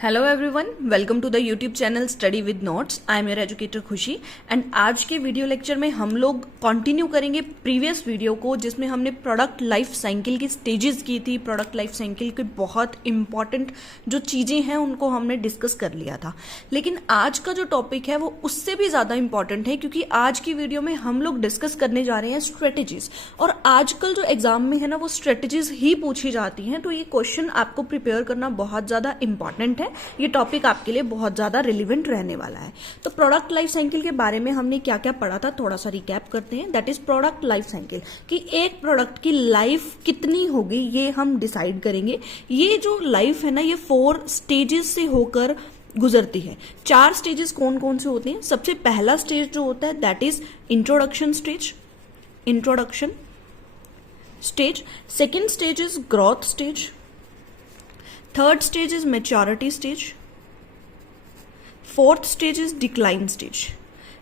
Hello everyone, welcome to the YouTube channel study with notes. I am your educator Khushi and आज के video lecture में हम लोग continue करेंगे प्रीवियस वीडियो को, जिसमें हमने प्रोडक्ट लाइफ साइकिल की स्टेजेस की थी। प्रोडक्ट लाइफ साइकिल के बहुत इंपॉर्टेंट जो चीजें हैं उनको हमने डिस्कस कर लिया था, लेकिन आज का जो टॉपिक है वो उससे भी ज्यादा इंपॉर्टेंट है, क्योंकि आज की वीडियो में हम लोग डिस्कस करने जा रहे हैं स्ट्रेटेजीज। और आजकल जो एग्जाम में है ना वो स्ट्रेटेजीज ही पूछी जाती हैं, तो ये क्वेश्चन आपको प्रिपेयर करना बहुत ज्यादा इंपॉर्टेंट है। ये टॉपिक आपके लिए बहुत ज्यादा रिलेवेंट रहने वाला है। तो प्रोडक्ट लाइफ साइकिल के बारे में हमने क्या क्या पढ़ा था, थोड़ा सा रिकैप करते हैं। That is product life cycle कि एक प्रोडक्ट की लाइफ कितनी होगी ये हम डिसाइड करेंगे। ये जो लाइफ है ना ये 4 स्टेजेस से होकर गुजरती है। 4 स्टेजेस कौन कौन से होते हैं? सबसे पहला स्टेज जो होता है that is introduction stage. Introduction stage. Second stage is growth stage. Third stage is maturity stage. Fourth stage is decline stage.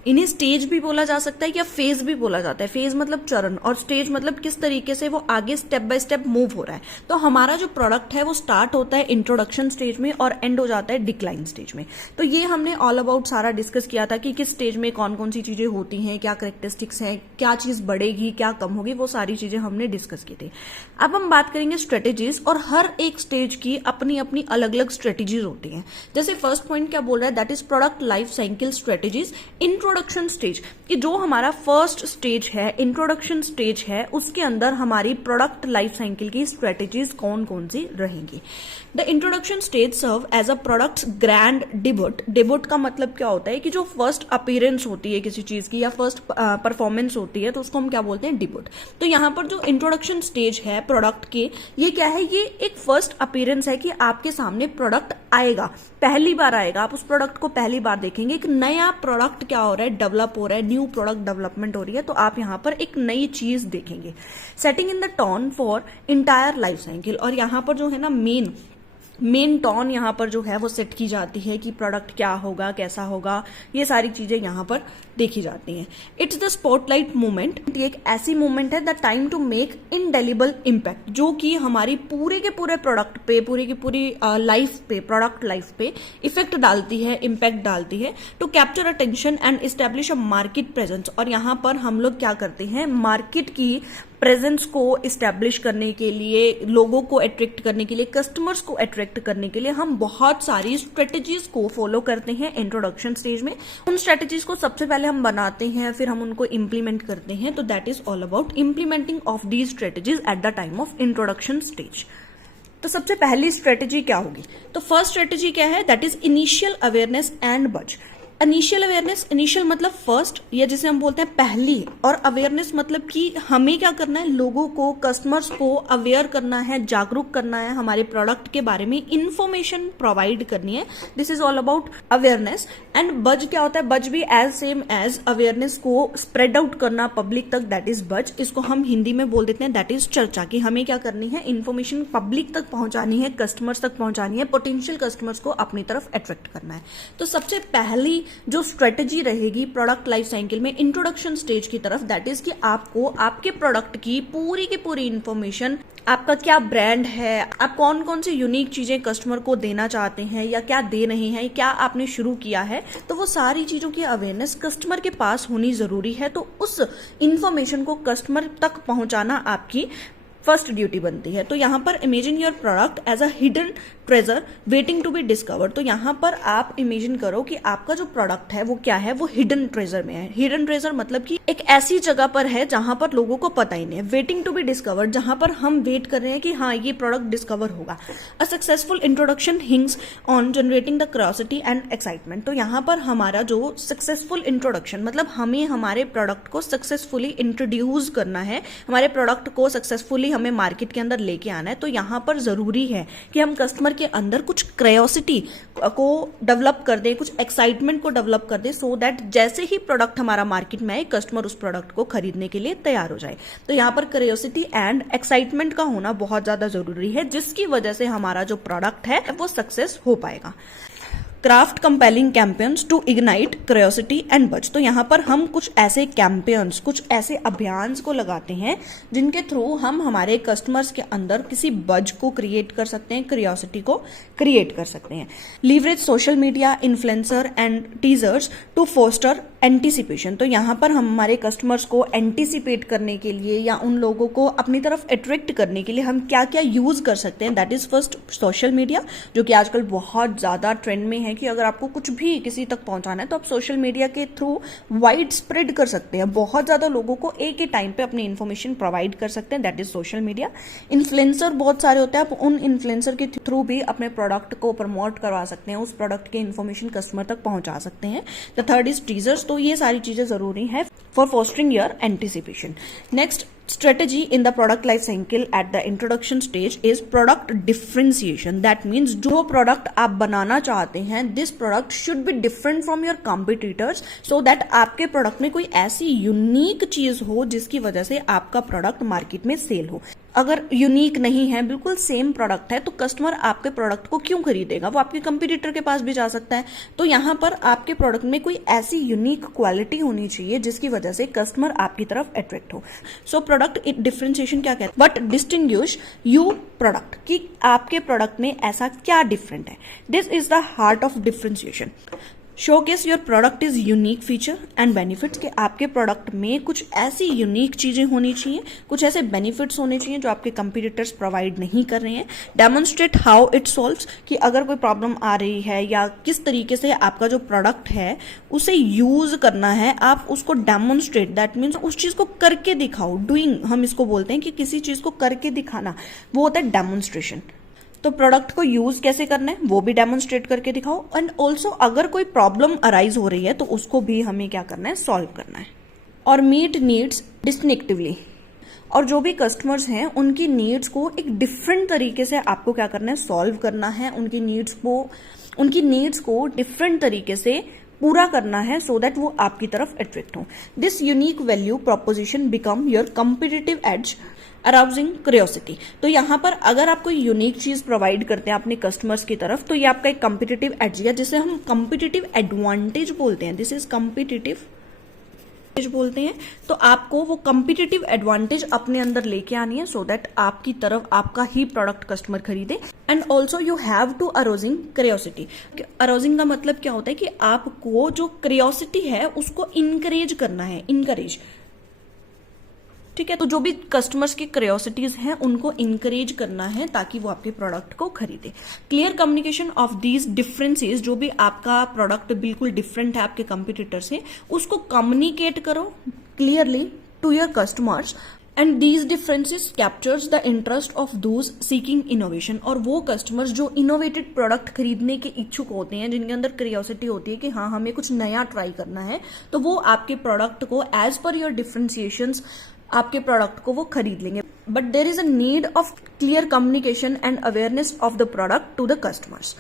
इन्हें स्टेज भी बोला जा सकता है या फेज भी बोला जाता है। फेज मतलब चरण और स्टेज मतलब किस तरीके से वो आगे स्टेप बाय स्टेप मूव हो रहा है। तो हमारा जो प्रोडक्ट है वो स्टार्ट होता है इंट्रोडक्शन स्टेज में और एंड हो जाता है डिक्लाइन स्टेज में। तो ये हमने ऑल अबाउट सारा डिस्कस किया था कि किस स्टेज में कौन कौन सी चीजें होती हैं, क्या करेक्टरिस्टिक्स हैं, क्या चीज बढ़ेगी क्या कम होगी, वो सारी चीजें हमने डिस्कस की थी। अब हम बात करेंगे स्ट्रेटेजीज, और हर एक स्टेज की अपनी अपनी अलग अलग स्ट्रेटेजीज होती हैं। जैसे फर्स्ट पॉइंट क्या बोल रहा है, that is product life cycle strategies. Introduction stage कि जो हमारा फर्स्ट स्टेज है, इंट्रोडक्शन स्टेज है, उसके अंदर हमारी प्रोडक्ट लाइफ साइकिल की स्ट्रेटेजीज कौन कौन सी रहेंगी। The introduction stage serve as a product grand debut. Debut का मतलब क्या होता है कि जो फर्स्ट अपीयरेंस होती है किसी चीज की या फर्स्ट परफॉर्मेंस होती है, तो उसको हम क्या बोलते हैं, डिब्यूट। तो यहां पर जो इंट्रोडक्शन स्टेज है प्रोडक्ट के, ये क्या है, ये एक फर्स्ट अपीयरेंस है कि आपके सामने प्रोडक्ट आएगा, पहली बार आएगा, आप उस प्रोडक्ट को पहली बार देखेंगे। एक नया प्रोडक्ट क्या हो रहा है, डेवलप हो रहा है, न्यू प्रोडक्ट डेवलपमेंट हो रही है, तो आप यहां पर एक नई चीज देखेंगे। Setting in the tone for entire life cycle. और यहां पर जो है ना मेन टोन यहाँ पर जो है वो सेट की जाती है कि प्रोडक्ट क्या होगा, कैसा होगा, ये सारी चीजें यहाँ पर देखी जाती हैं। It's the spotlight movement. ये एक ऐसी मूवमेंट है the time to make indelible impact, जो कि हमारी पूरे के पूरे प्रोडक्ट पे, पूरी की पूरी लाइफ पे, प्रोडक्ट लाइफ पे इफेक्ट डालती है, इम्पैक्ट डालती है। To capture attention and establish a market presence. और यहाँ पर हम लोग क्या करते हैं, मार्केट की प्रेजेंस को इस्टेब्लिश करने के लिए, लोगों को अट्रैक्ट करने के लिए, कस्टमर्स को अट्रैक्ट करने के लिए हम बहुत सारी स्ट्रेटेजीज को फॉलो करते हैं इंट्रोडक्शन स्टेज में। उन स्ट्रेटेजीज को सबसे पहले हम बनाते हैं, फिर हम उनको इंप्लीमेंट करते हैं। तो that is all about implementing of these strategies at the time of introduction stage. तो सबसे पहली स्ट्रेटेजी क्या होगी? तो फर्स्ट स्ट्रेटेजी क्या है, that is initial awareness and बज। इनिशियल अवेयरनेस, इनिशियल मतलब फर्स्ट, या जिसे हम बोलते हैं पहली, और अवेयरनेस मतलब कि हमें क्या करना है, लोगों को, कस्टमर्स को अवेयर करना है, जागरूक करना है, हमारे प्रोडक्ट के बारे में इंफॉर्मेशन प्रोवाइड करनी है। This is all about awareness. And बज क्या होता है, बज भी एज सेम एज अवेयरनेस को स्प्रेड आउट करना पब्लिक तक, दैट इज बज। इसको हम हिंदी में बोल देते हैं दैट इज चर्चा, कि हमें क्या करनी है, इंफॉर्मेशन पब्लिक तक पहुंचानी है, कस्टमर्स तक पहुंचानी है, पोटेंशियल कस्टमर्स को अपनी तरफ अट्रैक्ट करना है। तो सबसे पहली जो स्ट्रेटेजी रहेगी प्रोडक्ट लाइफ साइकिल में इंट्रोडक्शन स्टेज की तरफ, दैट इज कि आपको आपके प्रोडक्ट की पूरी इंफॉर्मेशन, आपका क्या ब्रांड है, आप कौन कौन सी यूनिक चीजें कस्टमर को देना चाहते हैं या क्या दे रहे हैं, क्या आपने शुरू किया है, तो वो सारी चीजों की अवेयरनेस कस्टमर के पास होनी जरूरी है। तो उस इंफॉर्मेशन को कस्टमर तक पहुंचाना आपकी फर्स्ट ड्यूटी बनती है। तो यहां पर imagine your product as a hidden treasure waiting to be discovered. तो यहां पर आप इमेजिन करो कि आपका जो प्रोडक्ट है वो क्या है, वो हिडन ट्रेजर में है। हिडन ट्रेजर मतलब कि एक ऐसी जगह पर है जहां पर लोगों को पता ही नहीं है। वेटिंग टू बी डिस्कवर्ड, जहां पर हम वेट कर रहे हैं कि हाँ ये प्रोडक्ट डिस्कवर होगा। A successful introduction हिंग्स on generating the curiosity and excitement. तो यहां पर हमारा जो सक्सेसफुल इंट्रोडक्शन मतलब हमें हमारे प्रोडक्ट को सक्सेसफुली इंट्रोड्यूस करना है, हमारे प्रोडक्ट को सक्सेसफुली हमें मार्केट के अंदर लेके आना है। तो यहां पर जरूरी है कि हम कस्टमर के अंदर कुछ क्यूरियोसिटी को डेवलप कर दें, कुछ एक्साइटमेंट को डेवलप कर दें, सो दैट जैसे ही प्रोडक्ट हमारा मार्केट में आए कस्टमर उस प्रोडक्ट को खरीदने के लिए तैयार हो जाए। तो यहां पर क्यूरियोसिटी एंड एक्साइटमेंट का होना बहुत ज्यादा जरूरी है, जिसकी वजह से हमारा जो प्रोडक्ट है वो सक्सेस हो पाएगा। Craft compelling campaigns to ignite curiosity and buzz. तो यहाँ पर हम कुछ ऐसे कैंपेन्स, कुछ ऐसे अभियान को लगाते हैं जिनके थ्रू हम हमारे कस्टमर्स के अंदर किसी बज को क्रिएट कर सकते हैं, क्यूरियोसिटी को क्रिएट कर सकते हैं। Leverage social media, influencer and teasers to foster anticipation. तो यहाँ पर हम हमारे कस्टमर्स को एंटीसिपेट करने के लिए या उन लोगों को अपनी तरफ अट्रैक्ट करने के लिए हम क्या क्या यूज कर सकते हैं। That is first social media, जो कि आजकल बहुत ज्यादा ट्रेंड में है कि अगर आपको कुछ भी किसी तक पहुंचाना है तो आप सोशल मीडिया के थ्रू वाइड स्प्रेड कर सकते हैं, बहुत ज्यादा लोगों को एक ही टाइम पे अपनी इन्फॉर्मेशन प्रोवाइड कर सकते हैं। That is social media. Influencer बहुत सारे होते हैं, आप उन इन्फ्लुएंसर के थ्रू भी अपने प्रोडक्ट को प्रमोट करवा सकते हैं, उस प्रोडक्ट की इन्फॉर्मेशन कस्टमर तक पहुंचा सकते हैं। The third is teasers. तो ये सारी चीजें जरूरी है for fostering your anticipation. Next strategy in the product life cycle at the introduction stage is product differentiation. That means जो product आप बनाना चाहते हैं, this product should be different from your competitors so that आपके product में कोई ऐसी unique चीज हो जिसकी वजह से आपका product market में सेल हो। अगर यूनिक नहीं है, बिल्कुल सेम प्रोडक्ट है, तो कस्टमर आपके प्रोडक्ट को क्यों खरीदेगा? वो आपके कंपटीटर के पास भी जा सकता है। तो यहाँ पर आपके प्रोडक्ट में कोई ऐसी यूनिक क्वालिटी होनी चाहिए जिसकी वजह से कस्टमर आपकी तरफ अट्रैक्ट हो। सो प्रोडक्ट डिफरेंशिएशन क्या कहते हैं? व्हाट डिस्टिंग्विश यू प्रोडक्ट, कि आपके प्रोडक्ट में ऐसा क्या डिफरेंट है। This is the heart of differentiation. Showcase your product is unique feature and benefits, कि आपके प्रोडक्ट में कुछ ऐसी यूनिक चीजें होनी चाहिए, कुछ ऐसे बेनिफिट्स होने चाहिए जो आपके कंपटीटर्स प्रोवाइड नहीं कर रहे हैं। डेमोन्स्ट्रेट हाउ इट सॉल्व्स, कि अगर कोई प्रॉब्लम आ रही है या किस तरीके से आपका जो प्रोडक्ट है उसे यूज करना है, आप उसको डेमोन्स्ट्रेट, दैट मीन्स उस चीज को करके दिखाओ। डूइंग हम इसको बोलते हैं कि किसी चीज को करके दिखाना, वो होता है डेमोन्स्ट्रेशन। तो प्रोडक्ट को यूज कैसे करना है वो भी डेमोन्स्ट्रेट करके दिखाओ। एंड ऑल्सो अगर कोई प्रॉब्लम अराइज हो रही है तो उसको भी हमें क्या करना है, सॉल्व करना है। और मीट नीड्स डिस्टिंक्टिवली, और जो भी कस्टमर्स हैं उनकी नीड्स को एक डिफरेंट तरीके से आपको क्या करना है, सॉल्व करना है। उनकी नीड्स को डिफरेंट तरीके से पूरा करना है सो दैट वो आपकी तरफ अट्रैक्ट हो। This unique value proposition become your competitive edge arousing curiosity. तो यहाँ पर अगर आप कोई यूनिक चीज प्रोवाइड करते हैं अपने कस्टमर्स की तरफ तो ये आपका एक कम्पिटिटिव एज है, जिसे हम कम्पिटिटिव एडवांटेज बोलते हैं। दिस इज कम्पिटिटिव बोलते हैं। तो आपको वो कम्पिटिटिव एडवांटेज अपने अंदर लेके आनी है सो दैट आपकी तरफ आपका ही प्रोडक्ट कस्टमर खरीदे। And also you have to arousing curiosity. Arousing का मतलब क्या होता है कि आपको जो क्यूरियोसिटी है उसको इनकरेज करना है, इनकरेज, ठीक है। तो जो भी कस्टमर्स की क्यूरियोसिटीज हैं उनको इनकरेज करना है ताकि वो आपके प्रोडक्ट को खरीदे। Clear communication of these differences, जो भी आपका प्रोडक्ट बिल्कुल डिफरेंट है आपके कंपटीटर से, उसको कम्युनिकेट करो clearly to your customers. And these differences captures the interest of those seeking innovation. और वो कस्टमर्स जो इनोवेटेड प्रोडक्ट खरीदने के इच्छुक होते हैं, जिनके अंदर क्यूरियोसिटी होती है कि हाँ हमें कुछ नया ट्राई करना है, तो वो आपके प्रोडक्ट को एज पर योर डिफरेंशिएशंस आपके प्रोडक्ट को वो खरीद लेंगे। But there is a need of clear communication and awareness of the product to the customers.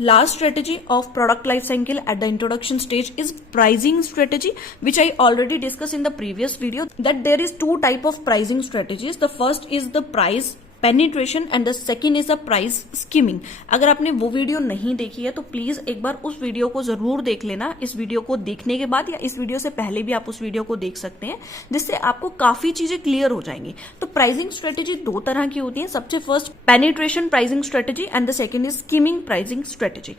Last strategy of product life cycle at the introduction stage is pricing strategy, which I already discussed in the previous video, that there is two type of pricing strategies. The first is the price penetration and the second is the price skimming. अगर आपने वो video नहीं देखी है तो please एक बार उस video को जरूर देख लेना। इस वीडियो को देखने के बाद या इस वीडियो से पहले भी आप उस वीडियो को देख सकते हैं, जिससे आपको काफी चीजें क्लियर हो जाएंगी। तो प्राइसिंग स्ट्रेटेजी दो तरह की होती है। सबसे first penetration pricing strategy and the second is skimming pricing strategy.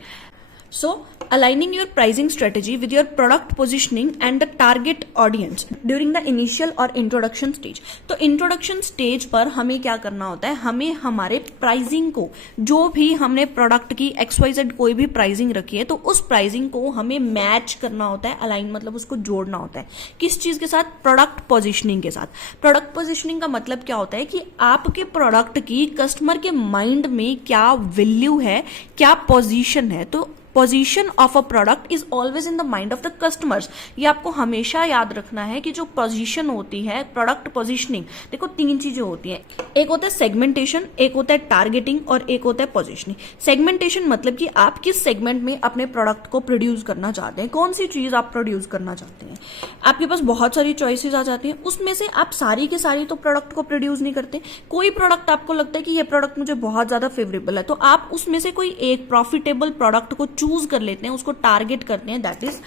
So, aligning your pricing strategy with your product positioning and the target audience during the initial or introduction stage. तो introduction stage पर हमें क्या करना होता है, हमें हमारे pricing को, जो भी हमने प्रोडक्ट की XYZ कोई भी प्राइसिंग रखी है, तो उस प्राइसिंग को हमें मैच करना होता है। अलाइन मतलब उसको जोड़ना होता है किस चीज के साथ, प्रोडक्ट पोजिशनिंग के साथ। प्रोडक्ट पोजिशनिंग का मतलब क्या होता है कि आपके प्रोडक्ट की कस्टमर के माइंड में क्या वैल्यू है, क्या पोजिशन है। तो position of a product is always in the mind of the customers. ये आपको हमेशा याद रखना है कि जो पोजीशन होती है, प्रोडक्ट पोजीशनिंग, देखो 3 चीजें होती हैं। एक होता है सेगमेंटेशन, एक होता है टारगेटिंग और एक होता है पोजीशनिंग। सेगमेंटेशन मतलब कि आप किस सेगमेंट में अपने प्रोडक्ट को प्रोड्यूस करना चाहते हैं, कौन सी चीज आप प्रोड्यूस करना चाहते हैं। आपके पास बहुत सारी चॉइसेस आ जाती हैं, उसमें से आप सारी की सारी तो प्रोडक्ट को प्रोड्यूस नहीं करते। कोई प्रोडक्ट आपको लगता है कि ये प्रोडक्ट मुझे बहुत ज्यादा फेवरेबल है, तो आप उसमें से कोई एक प्रॉफिटेबल प्रोडक्ट को चूज कर लेते हैं, उसको टारगेट करते हैं। That is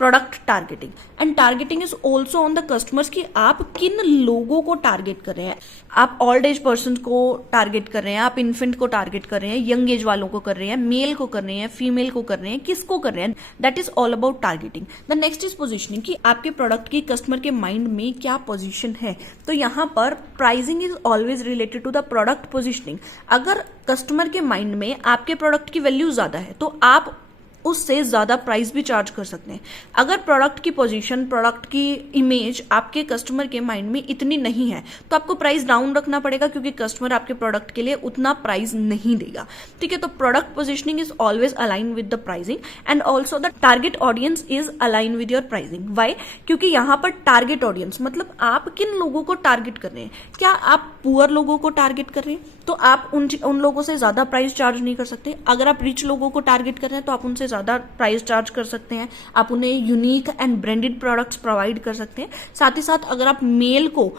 product targeting. And targeting is also on the customers कि आप किन लोगों को टारगेट कर रहे हैं। आप ओल्ड एज पर्सन को टारगेट कर रहे हैं, आप इन्फेंट को टारगेट कर रहे हैं, यंग एज वालों को कर रहे हैं, मेल को कर रहे हैं, फीमेल को कर रहे हैं, किसको कर रहे हैं। That is all about targeting. The next is positioning कि आपके प्रोडक्ट की कस्टमर के माइंड में क्या पोजिशन है। तो यहां पर pricing is always related to the product positioning. अगर कस्टमर के माइंड में आपके प्रोडक्ट की वैल्यू ज्यादा है तो आप उससे ज्यादा प्राइस भी चार्ज कर सकते हैं। अगर प्रोडक्ट की पोजीशन, प्रोडक्ट की इमेज आपके कस्टमर के माइंड में इतनी नहीं है तो आपको प्राइस डाउन रखना पड़ेगा, क्योंकि कस्टमर आपके प्रोडक्ट के लिए उतना प्राइस नहीं देगा। ठीक है, तो product positioning is always align with the pricing and also the target audience is align with your pricing. Why? क्योंकि यहां पर टारगेट ऑडियंस मतलब आप किन लोगों को टारगेट कर रहे हैं। क्या आप पुअर लोगों को टारगेट कर रहे हैं तो आप उन लोगों से ज्यादा प्राइस चार्ज नहीं कर सकते। अगर आप रिच लोगों को टारगेट कर रहे हैं तो आप उनसे ज्यादा प्राइस चार्ज कर सकते हैं। आप उन्हें unique and branded products provide कर सकते हैं। साथ ही साथ अगर आप मेल को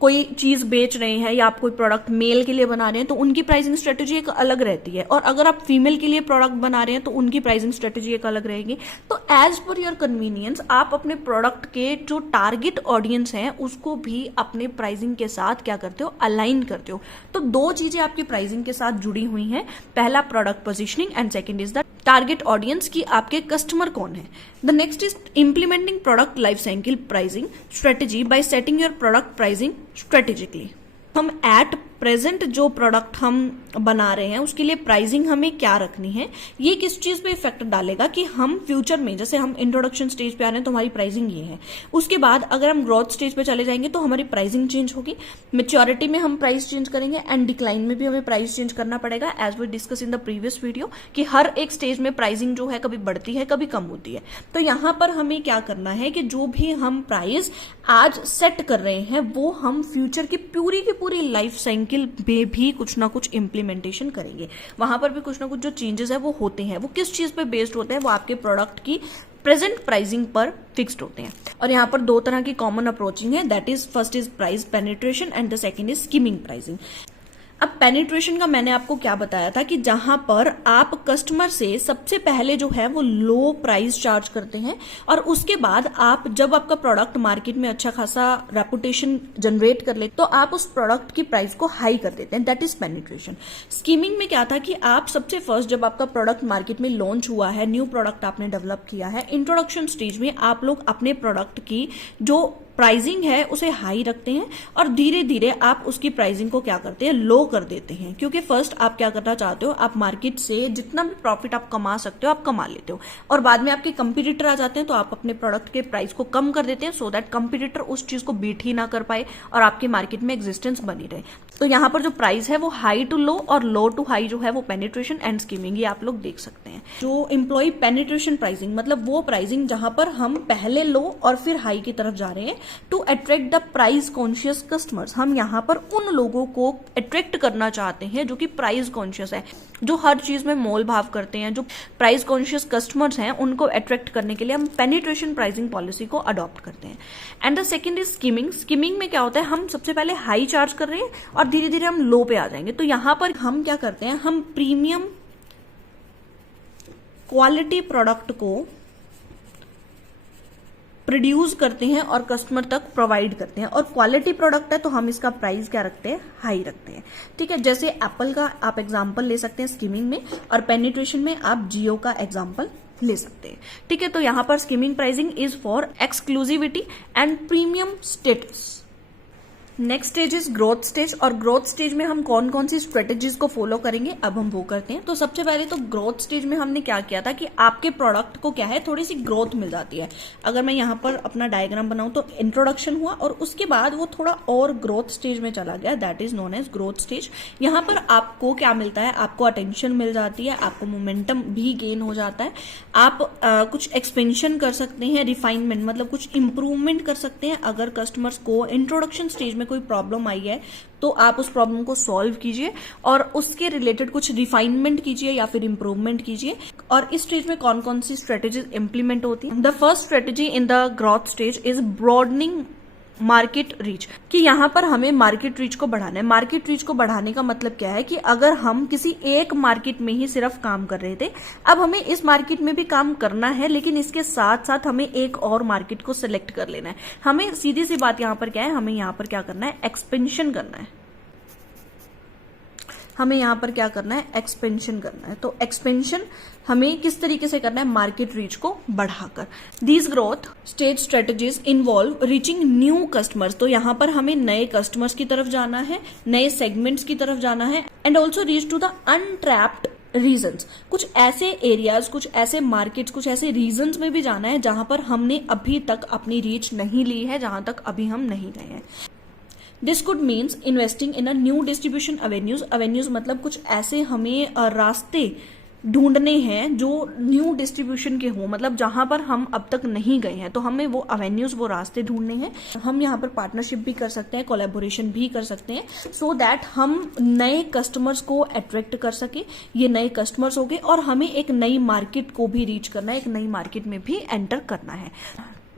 कोई चीज बेच रहे हैं या आप कोई प्रोडक्ट मेल के लिए बना रहे हैं तो उनकी प्राइसिंग स्ट्रेटेजी एक अलग रहती है, और अगर आप फीमेल के लिए प्रोडक्ट बना रहे हैं तो उनकी प्राइसिंग स्ट्रेटेजी एक अलग रहेगी। तो एज पर योर कन्वीनियंस आप अपने प्रोडक्ट के जो टारगेट ऑडियंस हैं उसको भी अपने प्राइसिंग के साथ क्या करते हो, अलाइन करते हो। तो 2 चीजें आपकी प्राइसिंग के साथ जुड़ी हुई हैं। पहला product positioning and second is the target audience की आपके कस्टमर कौन है। The next is implementing product life cycle pricing strategy bye setting your product pricing strategically. हम एट प्रेजेंट जो प्रोडक्ट हम बना रहे हैं उसके लिए प्राइसिंग हमें क्या रखनी है, ये किस चीज पे इफेक्ट डालेगा कि हम फ्यूचर में, जैसे हम इंट्रोडक्शन स्टेज पे आ रहे हैं तो हमारी प्राइसिंग ये है, उसके बाद अगर हम ग्रोथ स्टेज पे चले जाएंगे तो हमारी प्राइसिंग चेंज होगी, मैच्योरिटी में हम प्राइस चेंज करेंगे एंड डिक्लाइन में भी हमें प्राइस चेंज करना पड़ेगा। As we discuss in the previous video कि हर एक स्टेज में प्राइसिंग जो है कभी बढ़ती है कभी कम होती है। तो यहां पर हमें क्या करना है कि जो भी हम प्राइस आज सेट कर रहे हैं वो हम फ्यूचर की पूरी लाइफ साइकिल में भी कुछ ना कुछ इंप्लीमेंटेशन करेंगे। वहां पर भी कुछ ना कुछ जो चेंजेस है वो होते हैं। वो किस चीज पे बेस्ड होते हैं, वो आपके प्रोडक्ट की प्रेजेंट प्राइसिंग पर फिक्स्ड होते हैं। और यहाँ पर 2 तरह की कॉमन अप्रोचिंग है। That is first is price penetration and the second is skimming pricing. अब पेनिट्रेशन का मैंने आपको क्या बताया था कि जहां पर आप कस्टमर से सबसे पहले जो है वो लो प्राइस चार्ज करते हैं और उसके बाद आप जब आपका प्रोडक्ट मार्केट में अच्छा खासा रेपुटेशन जनरेट कर ले तो आप उस प्रोडक्ट की प्राइस को हाई कर देते हैं। That is penetration. स्कीमिंग में क्या था कि आप सबसे फर्स्ट जब आपका प्रोडक्ट मार्केट में लॉन्च हुआ है, न्यू प्रोडक्ट आपने डेवलप किया है, इंट्रोडक्शन स्टेज में आप लोग अपने प्रोडक्ट की जो प्राइसिंग है उसे हाई रखते हैं और धीरे धीरे आप उसकी प्राइसिंग को क्या करते हैं, लो कर देते हैं। क्योंकि फर्स्ट आप क्या करना चाहते हो, आप मार्केट से जितना भी प्रॉफिट आप कमा सकते हो आप कमा लेते हो और बाद में आपके कंपटीटर आ जाते हैं तो आप अपने प्रोडक्ट के प्राइस को कम कर देते हैं सो दैट कंपटीटर उस चीज को बीट ही ना कर पाए और आपके मार्केट में एग्जिस्टेंस बनी रहे। तो यहां पर जो प्राइस है वो हाई टू लो और लो टू हाई जो है वो पेनिट्रेशन एंड स्कीमिंग, ये आप लोग देख सकते हैं। जो एम्प्लॉय पेनिट्रेशन प्राइसिंग मतलब वो प्राइसिंग जहां पर हम पहले लो और फिर हाई की तरफ जा रहे हैं to attract the price conscious customers. हम यहां पर उन लोगों को अट्रैक्ट करना चाहते हैं जो कि प्राइस कॉन्शियस है, जो हर चीज में मोल भाव करते हैं, जो प्राइस कॉन्शियस कस्टमर्स हैं, उनको अट्रैक्ट करने के लिए हम पेनिट्रेशन प्राइसिंग पॉलिसी को अडॉप्ट करते हैं। And the second is skimming. Skimming में क्या होता है, हम सबसे पहले हाई चार्ज कर रहे हैं और धीरे धीरे हम लो पे आ जाएंगे। तो यहां पर हम क्या करते हैं, हम प्रीमियम क्वालिटी प्रोडक्ट को प्रोड्यूस करते हैं और कस्टमर तक प्रोवाइड करते हैं और क्वालिटी प्रोडक्ट है तो हम इसका प्राइस क्या रखते हैं, हाई रखते हैं। ठीक है, जैसे एप्पल का आप एग्जांपल ले सकते हैं स्कीमिंग में और पेनिट्रेशन में आप जियो का एग्जांपल ले सकते हैं। ठीक है, तो यहां पर skimming pricing is for exclusivity and premium status. Next stage is growth stage, और ग्रोथ स्टेज में हम कौन कौन सी स्ट्रेटेजीज को फॉलो करेंगे अब हम वो करते हैं। तो सबसे पहले तो ग्रोथ स्टेज में हमने क्या किया था कि आपके प्रोडक्ट को क्या है, थोड़ी सी ग्रोथ मिल जाती है। अगर मैं यहाँ पर अपना डायग्राम बनाऊं तो इंट्रोडक्शन हुआ और उसके बाद वो थोड़ा और ग्रोथ स्टेज में चला गया, that is known as growth stage. यहाँ पर आपको क्या मिलता है, आपको अटेंशन मिल जाती है, आपको मोमेंटम भी गेन हो जाता है, आप कुछ एक्सपेंशन कर सकते हैं, रिफाइनमेंट मतलब कुछ इंप्रूवमेंट कर सकते हैं। अगर कस्टमर्स को इंट्रोडक्शन स्टेज में कोई प्रॉब्लम आई है तो आप उस प्रॉब्लम को सॉल्व कीजिए और उसके रिलेटेड कुछ रिफाइनमेंट कीजिए या फिर इंप्रूवमेंट कीजिए। और इस स्टेज में कौन कौन सी स्ट्रेटेजीज इंप्लीमेंट होती है। The first strategy in the growth stage is broadening market reach, कि यहाँ पर हमें मार्केट रीच को बढ़ाना है। मार्केट रीच को बढ़ाने का मतलब क्या है कि अगर हम किसी एक मार्केट में ही सिर्फ काम कर रहे थे, अब हमें इस मार्केट में भी काम करना है, लेकिन इसके साथ साथ हमें एक और मार्केट को सिलेक्ट कर लेना है। हमें सीधी सी बात यहाँ पर क्या है, हमें यहाँ पर क्या करना है, एक्सपेंशन करना है। हमें यहाँ पर क्या करना है, एक्सपेंशन करना है। तो एक्सपेंशन हमें किस तरीके से करना है, मार्केट रीच को बढ़ाकर। These growth stage strategies involve reaching new customers, तो यहाँ पर हमें नए कस्टमर्स की तरफ जाना है, नए सेगमेंट्स की तरफ जाना है, and also reach to the untapped regions, कुछ ऐसे एरियाज, कुछ ऐसे मार्केट्स, कुछ ऐसे रीजन्स में भी जाना है जहां पर हमने अभी तक अपनी रीच नहीं ली है, जहां तक अभी हम नहीं गए हैं। This could means investing in a new distribution avenues. Avenues मतलब कुछ ऐसे हमें रास्ते ढूंढने हैं जो न्यू डिस्ट्रीब्यूशन के हों, मतलब जहां पर हम अब तक नहीं गए हैं, तो हमें वो एवेन्यूज, वो रास्ते ढूंढने हैं। हम यहाँ पर पार्टनरशिप भी कर सकते हैं, कोलैबोरेशन भी कर सकते हैं, सो दैट हम नए कस्टमर्स को अट्रैक्ट कर सके। ये नए कस्टमर्स हो गए और हमें एक नई मार्केट को भी रीच करना है, एक नई मार्केट में भी एंटर करना है।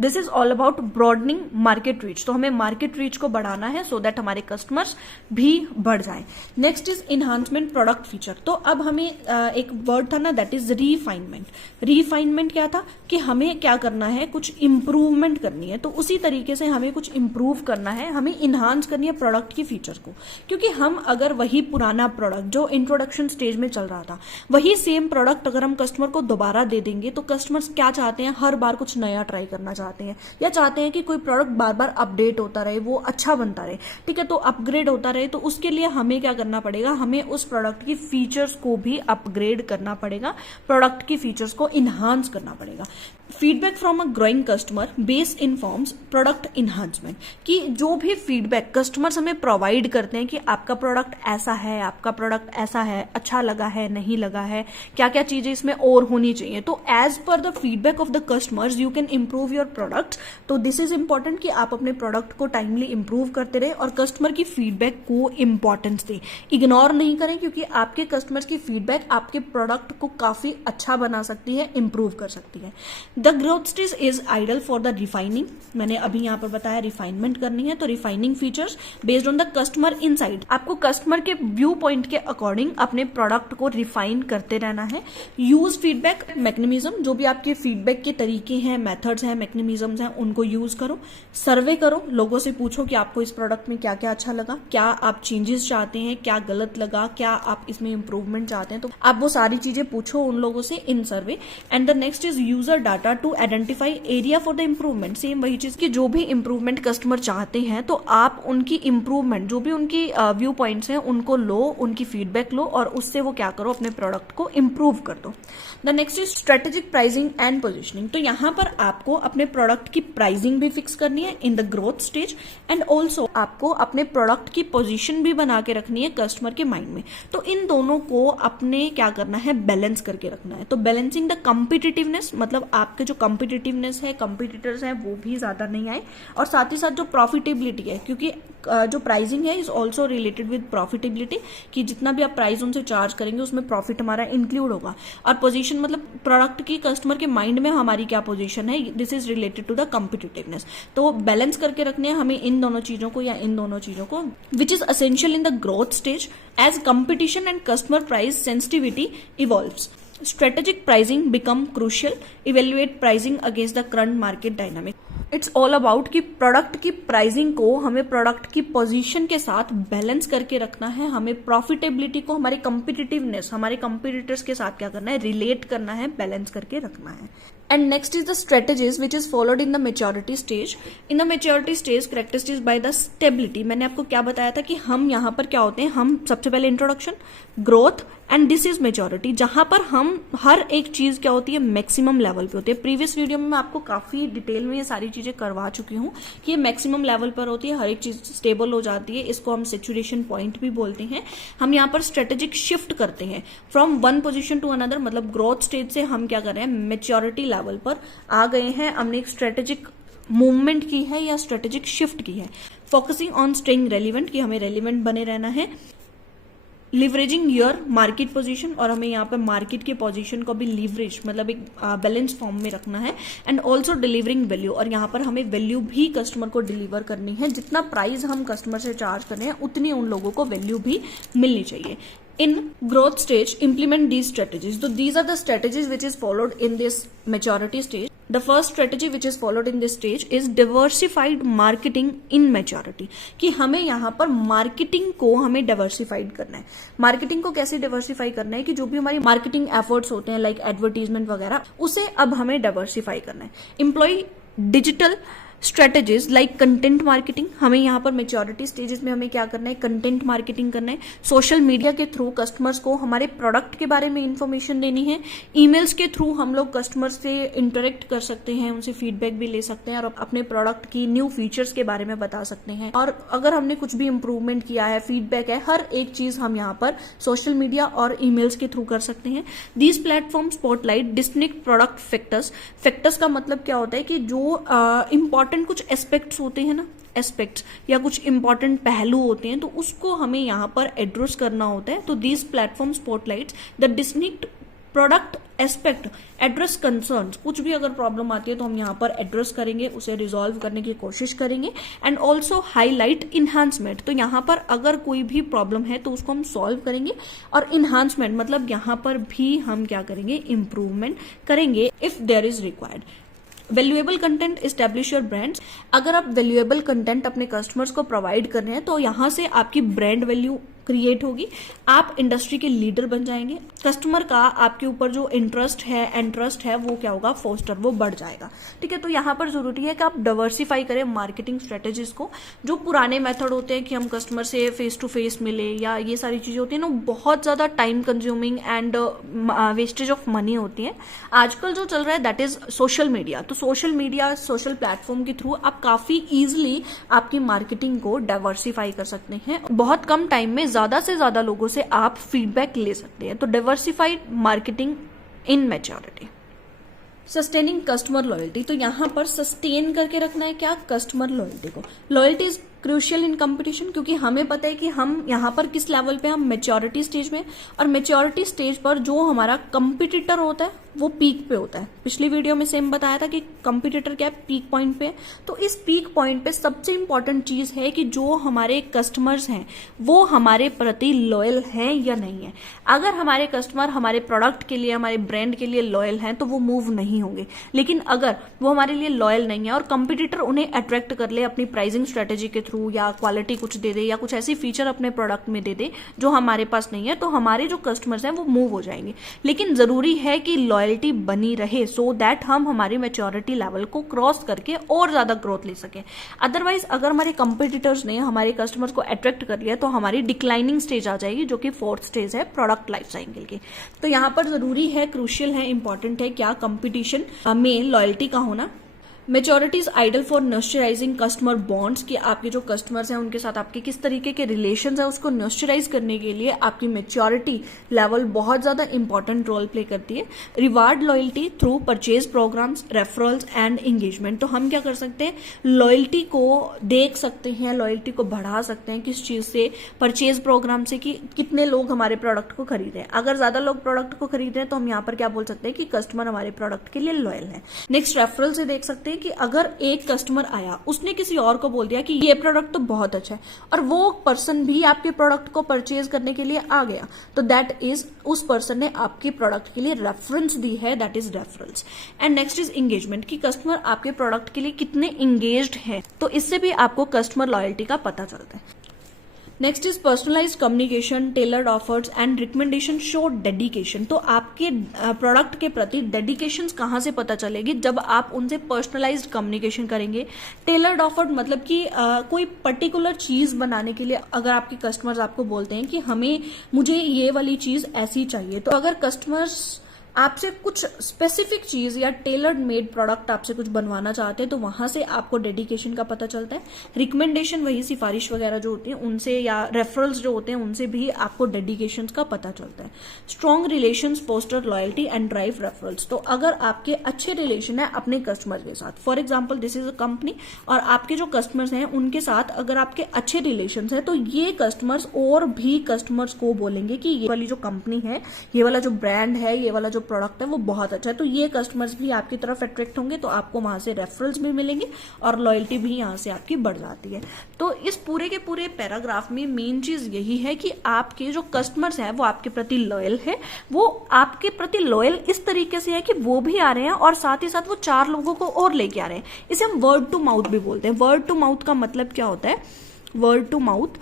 This is all about broadening market reach. तो हमें मार्केट रीच को बढ़ाना है सो दैट हमारे कस्टमर्स भी बढ़ जाए। Next is enhancement product feature. तो अब हमें एक वर्ड था ना, दैट इज रिफाइनमेंट। रिफाइनमेंट क्या था कि हमें क्या करना है, कुछ इंप्रूवमेंट करनी है। तो उसी तरीके से हमें कुछ इंप्रूव करना है, हमें इन्हांस करनी है प्रोडक्ट की फीचर को। क्योंकि हम अगर वही पुराना प्रोडक्ट जो इंट्रोडक्शन स्टेज में चल रहा था, वही सेम प्रोडक्ट अगर हम कस्टमर को दोबारा दे देंगे, तो कस्टमर्स क्या चाहते हैं, हर बार कुछ नया ट्राई करना चाहते हैं या चाहते हैं कि कोई प्रोडक्ट बार बार अपडेट होता रहे, वो अच्छा बनता रहे, ठीक है, तो अपग्रेड होता रहे। तो उसके लिए हमें क्या करना पड़ेगा, हमें उस प्रोडक्ट की फीचर्स को भी अपग्रेड करना पड़ेगा, प्रोडक्ट की फीचर्स को इन्हांस करना पड़ेगा। Feedback from a growing customer base informs product enhancement, कि जो भी फीडबैक कस्टमर्स हमें प्रोवाइड करते हैं कि आपका प्रोडक्ट ऐसा है, आपका प्रोडक्ट ऐसा है, अच्छा लगा है, नहीं लगा है, क्या क्या चीजें इसमें और होनी चाहिए, तो as per the feedback of the customers you can improve your product. तो दिस इज इंपॉर्टेंट कि आप अपने प्रोडक्ट को टाइमली इंप्रूव करते रहे और कस्टमर की फीडबैक को इंपॉर्टेंस दें, इग्नोर नहीं करें, क्योंकि आपके कस्टमर्स की फीडबैक आपके प्रोडक्ट को काफी अच्छा बना सकती है, इंप्रूव कर सकती है। The growth stage is ideal for the refining. मैंने अभी यहां पर बताया रिफाइनमेंट करनी है, तो refining features based on the customer insight. आपको कस्टमर के व्यू पॉइंट के अकॉर्डिंग अपने प्रोडक्ट को रिफाइन करते रहना है। यूज फीडबैक मैकेनिज्म, जो भी आपके फीडबैक के तरीके हैं, मेथड्स हैं, मैकेनिज्म्स हैं, उनको यूज करो। सर्वे करो, लोगों से पूछो कि आपको इस प्रोडक्ट में क्या क्या अच्छा लगा, क्या आप चेंजेस चाहते हैं, क्या गलत लगा, क्या आप इसमें इंप्रूवमेंट चाहते हैं, तो आप वो सारी चीजें पूछो उन लोगों से in survey. And the next is user data to identify area for the improvement. Same वही चीज कि जो भी इंप्रूवमेंट कस्टमर चाहते हैं, तो आप उनकी इंप्रूवमेंट, जो भी उनकी व्यू पॉइंट्स हैं, उनको लो, उनकी फीडबैक लो और उससे वो क्या करो, अपने प्रोडक्ट को इंप्रूव कर दो। The next is strategic pricing and positioning. तो यहां पर आपको अपने प्रोडक्ट की प्राइसिंग भी फिक्स करनी है in the growth stage, and also आपको अपने प्रोडक्ट की पोजीशन भी बना के रखनी है कस्टमर के माइंड में। तो इन दोनों को अपने क्या करना है, बैलेंस करके रखना है। तो बैलेंसिंग द कॉम्पिटिटिवनेस, मतलब आपके जो कॉम्पिटिटिवनेस है, कॉम्पिटिटर्स हैं, वो भी ज्यादा नहीं आए, और साथ ही साथ जो प्रॉफिटेबिलिटी है, क्योंकि जो प्राइसिंग है is also related with profitability, कि जितना भी आप प्राइस उनसे चार्ज करेंगे उसमें प्रॉफिट हमारा इंक्लूड होगा। और पोजीशन मतलब प्रोडक्ट की कस्टमर के माइंड में हमारी क्या पोजीशन है, this is related to the competitiveness. तो बैलेंस करके रखने हैं हमें इन दोनों चीजों को या इन दोनों चीजों को, which is essential in the growth stage as competition and customer price sensitivity evolves. Strategic pricing become crucial. Evaluate pricing against the current market dynamic. It's all about कि प्रोडक्ट की प्राइसिंग को हमें प्रोडक्ट की position के साथ balance करके रखना है, हमें प्रॉफिटेबिलिटी को हमारे कॉम्पिटिटिवनेस, हमारे कॉम्पिटिटर्स के साथ क्या करना है, रिलेट करना है, बैलेंस करके रखना है। And next is the strategies which is followed in the maturity stage. In the maturity stage characterized by the stability. मैंने आपको क्या बताया था कि हम यहाँ पर क्या होते हैं, हम सबसे पहले introduction, growth and this is maturity, जहां पर हम हर एक चीज क्या होती है मैक्सिमम लेवल पे होती है। प्रीवियस वीडियो में मैं आपको काफी डिटेल में ये सारी चीजें करवा चुकी हूँ कि ये मैक्सिमम लेवल पर होती है, हर एक चीज स्टेबल हो जाती है, इसको हम सेचुरेशन पॉइंट भी बोलते हैं। हम यहाँ पर स्ट्रेटेजिक शिफ्ट करते हैं from one position to another, मतलब ग्रोथ स्टेज से हम क्या कर रहे हैं मेच्योरिटी लेवल पर आ गए हैं, हमने एक स्ट्रेटेजिक मूवमेंट की है या स्ट्रेटेजिक शिफ्ट की है। फोकसिंग ऑन स्टेइंग रेलिवेंट, कि हमें रेलिवेंट बने रहना है। लिवरेजिंग योर मार्केट पोजीशन, और हमें यहाँ पे मार्केट के पोजीशन को भी लीवरेज मतलब एक बैलेंस फॉर्म में रखना है। एंड ऑल्सो डिलीवरिंग वैल्यू, और यहाँ पर हमें वैल्यू भी कस्टमर को डिलीवर करनी है, जितना प्राइस हम कस्टमर से चार्ज कर रहे हैं उतनी उन लोगों को वैल्यू भी मिलनी चाहिए। In growth stage, implement these strategies. So these are the strategies which is followed in this maturity stage. The first strategy which is followed in this stage is diversified marketing in maturity. कि हमें यहाँ पर marketing को हमें diversified करना है। Marketing को कैसे डाइवर्सिफाई करना है कि जो भी हमारी मार्केटिंग एफर्ट्स होते हैं लाइक एडवर्टीजमेंट वगैरह, उसे अब हमें डाइवर्सिफाई करना है। Employ digital strategies like content marketing, हमें यहाँ पर मेच्योरिटी स्टेजेस में हमें क्या करना है, कंटेंट मार्केटिंग करना है। सोशल मीडिया के थ्रू कस्टमर्स को हमारे प्रोडक्ट के बारे में इंफॉर्मेशन देनी है। ईमेल्स के थ्रू हम लोग कस्टमर्स से इंटरेक्ट कर सकते हैं, उनसे फीडबैक भी ले सकते हैं और अपने प्रोडक्ट की न्यू फीचर्स के बारे में बता सकते हैं। और अगर हमने कुछ भी इंप्रूवमेंट किया है, फीडबैक है, हर एक चीज हम यहाँ पर सोशल मीडिया और ईमेल्स के थ्रू कर सकते हैं। These platform spotlight distinct product factors. Factors का मतलब क्या होता है कि जो इंपॉर्टेंट कुछ एस्पेक्ट्स होते हैं ना, एस्पेक्ट्स या कुछ इंपॉर्टेंट पहलू होते हैं, तो उसको हमें यहाँ पर एड्रेस करना होता है। तो these platform spotlights the distinct product aspect, address concerns, कुछ भी अगर प्रॉब्लम आती है तो हम यहाँ पर एड्रेस करेंगे, उसे रिजॉल्व करने की कोशिश करेंगे। एंड ऑल्सो हाईलाइट इन्हांसमेंट, तो यहाँ पर अगर कोई भी प्रॉब्लम है तो उसको हम सॉल्व करेंगे। और इन्हांसमेंट मतलब यहाँ पर भी हम क्या करेंगे, इंप्रूवमेंट करेंगे if there is required. Valuable content establish your brands, अगर आप वैल्यूएबल कंटेंट अपने कस्टमर्स को प्रोवाइड कर रहे हैं तो यहां से आपकी ब्रांड वैल्यू क्रिएट होगी, आप इंडस्ट्री के लीडर बन जाएंगे। कस्टमर का आपके ऊपर जो इंटरेस्ट है एंड ट्रस्ट है वो क्या होगा, फोस्टर, वो बढ़ जाएगा। ठीक है, तो यहाँ पर जरूरी है कि आप डाइवर्सिफाई करें मार्केटिंग स्ट्रेटेजीज को। जो पुराने मेथड होते हैं कि हम कस्टमर से फेस टू फेस मिले या ये सारी चीजें होती है ना, बहुत ज्यादा time consuming and wastage of money होती है। आजकल जो चल रहा है दैट इज सोशल मीडिया। तो सोशल मीडिया, सोशल प्लेटफॉर्म के थ्रू आप काफी इजिली आपकी मार्केटिंग को डाइवर्सिफाई कर सकते हैं। बहुत कम टाइम में ज्यादा से ज्यादा लोगों से आप फीडबैक ले सकते हैं। तो diversified marketing in maturity. Sustaining customer loyalty, तो यहां पर सस्टेन करके रखना है क्या, कस्टमर लॉयल्टी को। Loyalty is crucial in competition, क्योंकि हमें पता है कि हम यहाँ पर किस लेवल पे, हम मेच्योरिटी स्टेज में, और मेच्योरिटी स्टेज पर जो हमारा कंपटीटर होता है वो पीक पे होता है। पिछली वीडियो में सेम बताया था कि कंपटीटर क्या है, पीक पॉइंट पे। तो इस पीक पॉइंट पे सबसे इंपॉर्टेंट चीज है कि जो हमारे कस्टमर्स हैं वो हमारे प्रति लॉयल हैं या नहीं है। अगर हमारे कस्टमर हमारे प्रोडक्ट के लिए, हमारे ब्रांड के लिए लॉयल हैं तो वो मूव नहीं होंगे। लेकिन अगर वो हमारे लिए लॉयल नहीं है और कंपटीटर उन्हें अट्रैक्ट कर ले अपनी प्राइसिंग स्ट्रेटेजी के थ्रू, या क्वालिटी कुछ दे दे या कुछ ऐसी फीचर अपने प्रोडक्ट में दे दे जो हमारे पास नहीं है, तो हमारे जो कस्टमर्स हैं वो मूव हो जाएंगे। लेकिन जरूरी है कि लॉयल्टी बनी रहे सो दैट हम हमारी मैच्योरिटी लेवल को क्रॉस करके और ज्यादा ग्रोथ ले सके। अदरवाइज अगर हमारे कंपटीटर्स ने हमारे कस्टमर्स को अट्रैक्ट कर लिया तो हमारी डिक्लाइनिंग स्टेज आ जाएगी, जो कि फोर्थ स्टेज है प्रोडक्ट लाइफ साइकिल की। तो यहां पर जरूरी है, क्रूशियल है, इंपॉर्टेंट है क्या, कंपटीशन में लॉयल्टी का होना। Maturity is ideal for nurturizing customer bonds, कि आपके जो कस्टमर्स हैं उनके साथ आपके किस तरीके के रिलेशंस है उसको नर्चराइज करने के लिए आपकी मेच्योरिटी लेवल बहुत ज्यादा इंपॉर्टेंट रोल प्ले करती है। Reward loyalty through purchase programs, referrals and engagement, तो हम क्या कर सकते हैं, लॉयल्टी को देख सकते हैं, लॉयल्टी को बढ़ा सकते हैं किस चीज से, परचेज प्रोग्राम से, कि कितने लोग हमारे प्रोडक्ट को खरीद रहे हैं। अगर ज्यादा लोग प्रोडक्ट को खरीद रहे हैं तो हम यहाँ पर क्या बोल सकते हैं कि कस्टमर हमारे प्रोडक्ट के लिए लॉयल है। नेक्स्ट रेफरल से देख सकते हैं कि अगर एक कस्टमर आया, उसने किसी और को बोल दिया कि ये प्रोडक्ट तो बहुत अच्छा है, और वो पर्सन भी आपके प्रोडक्ट को परचेज करने के लिए आ गया, तो दैट इज, उस पर्सन ने आपके प्रोडक्ट के लिए रेफरेंस दी है, that is reference. And next is engagement, कि कस्टमर आपके प्रोडक्ट के लिए कितने एंगेज्ड है, तो इससे भी आपको कस्टमर लॉयल्टी का पता चलता है। Next is personalised communication, tailored offers and recommendation show dedication. तो आपके प्रोडक्ट के प्रति डेडिकेशन कहाँ से पता चलेगी? जब आप उनसे पर्सनलाइज्ड कम्युनिकेशन करेंगे। टेलर्ड ऑफर मतलब कि कोई पर्टिकुलर चीज बनाने के लिए अगर आपके कस्टमर्स आपको बोलते हैं कि मुझे ये वाली चीज ऐसी चाहिए, तो अगर कस्टमर्स आपसे कुछ स्पेसिफिक चीज या टेलर्ड मेड प्रोडक्ट आपसे कुछ बनवाना चाहते हैं, तो वहां से आपको डेडिकेशन का पता चलता है। रिकमेंडेशन वही सिफारिश वगैरह जो होती है उनसे, या रेफरल्स जो होते हैं उनसे भी आपको डेडिकेशन का पता चलता है। Strong relations foster loyalty and drive referrals. तो अगर आपके अच्छे रिलेशन है अपने कस्टमर के साथ, for example this is a company, और आपके जो कस्टमर्स हैं उनके साथ अगर आपके अच्छे रिलेशन है, तो ये कस्टमर्स और भी कस्टमर्स को बोलेंगे कि ये वाली जो कंपनी है, ये वाला जो ब्रांड है, ये वाला जो प्रोडक्ट है वो बहुत अच्छा है। तो ये कस्टमर्स भी आपकी तरफ अट्रैक्ट होंगे, तो आपको वहां से रेफरल्स भी मिलेंगे और लॉयल्टी भी यहां से आपकी बढ़ जाती है। तो इस पूरे के पूरे पैराग्राफ में मेन चीज यही है कि आपके जो कस्टमर्स हैं वो आपके प्रति लॉयल है। वो आपके प्रति लॉयल इस तरीके से है कि वो भी आ रहे हैं और साथ ही साथ वो 4 लोगों को और लेके आ रहे हैं। इसे हम वर्ड टू माउथ भी बोलते हैं। वर्ड टू माउथ का मतलब क्या होता है? वर्ड टू माउथ,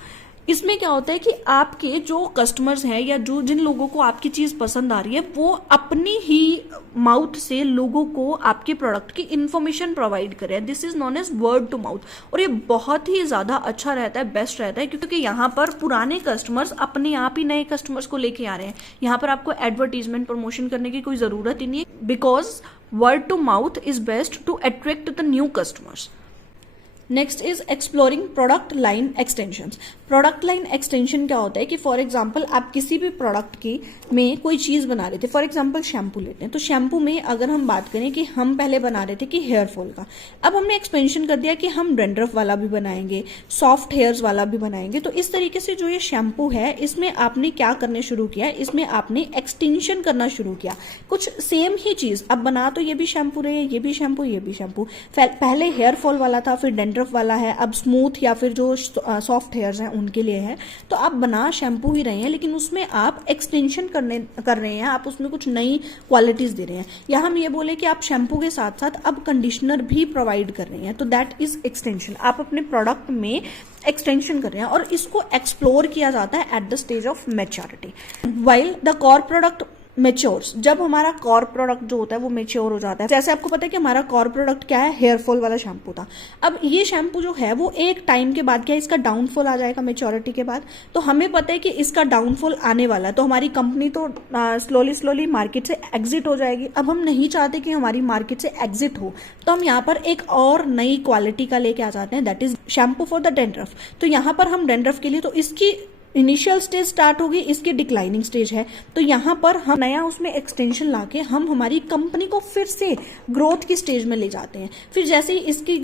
इसमें क्या होता है कि आपके जो कस्टमर्स हैं या जो जिन लोगों को आपकी चीज पसंद आ रही है, वो अपनी ही माउथ से लोगों को आपके प्रोडक्ट की इंफॉर्मेशन प्रोवाइड करें। This is known as word to mouth. और ये बहुत ही ज्यादा अच्छा रहता है, बेस्ट रहता है, क्योंकि यहाँ पर पुराने कस्टमर्स अपने आप ही नए कस्टमर्स को लेके आ रहे हैं। यहाँ पर आपको एडवर्टीजमेंट प्रमोशन करने की कोई जरूरत ही नहीं है, because word to mouth is best to attract the new customers. Next is exploring product line extension. Product line extension क्या होता है कि फॉर एग्जांपल आप किसी भी प्रोडक्ट की में कोई चीज बना रहे थे, फॉर एग्जांपल शैम्पू लेते हैं, तो शैम्पू में अगर हम बात करें कि हम पहले बना रहे थे कि हेयर फॉल का, अब हमने एक्सपेंशन कर दिया कि हम डैंड्रफ वाला भी बनाएंगे, सॉफ्ट हेयर्स वाला भी बनाएंगे। तो इस तरीके से जो ये शैम्पू है, इसमें आपने क्या करने शुरू किया, इसमें आपने एक्सटेंशन करना शुरू किया। कुछ सेम ही चीज अब बना तो ये भी शैम्पू रहे, ये भी शैम्पू, ये भी शैम्पू। पहले हेयर फॉल वाला था, फिर डैंड्रफ वाला है, अब स्मूथ या फिर जो सॉफ्ट हेयर्स हैं उनके लिए है। तो आप बना शैम्पू ही रहे हैं, लेकिन उसमें आप एक्सटेंशन कर रहे हैं, आप उसमें कुछ नई क्वालिटीज दे रहे हैं। या हम ये बोले कि आप शैम्पू के साथ साथ अब कंडीशनर भी प्रोवाइड कर रहे हैं, तो दैट इज एक्सटेंशन। आप अपने प्रोडक्ट में एक्सटेंशन कर रहे हैं और इसको एक्सप्लोर किया जाता है eight the stage of maturity. While the core product matures, जब हमारा कॉर प्रोडक्ट जो होता है वो मेच्योर हो जाता है। जैसे आपको पता है कि हमारा कॉर प्रोडक्ट क्या है, हेयर फॉल वाला शैम्पू था। अब ये शैम्पू जो है वो एक टाइम के बाद क्या है, इसका डाउनफॉल आ जाएगा मेच्योरिटी के बाद। तो हमें पता है कि इसका डाउनफॉल आने वाला है, तो हमारी कंपनी तो स्लोली मार्केट से एग्जिट हो जाएगी। अब हम नहीं चाहते कि हमारी मार्केट से एग्जिट हो, तो हम यहाँ पर एक और नई क्वालिटी का लेके आ जाते हैं, that is shampoo for the dandruff. तो यहाँ पर हम डैंड्रफ के लिए, तो इसकी इनिशियल स्टेज स्टार्ट होगी, इसकी डिक्लाइनिंग स्टेज है, तो यहाँ पर हम नया उसमें एक्सटेंशन लाके हम हमारी कंपनी को फिर से ग्रोथ की स्टेज में ले जाते हैं। फिर जैसे ही इसकी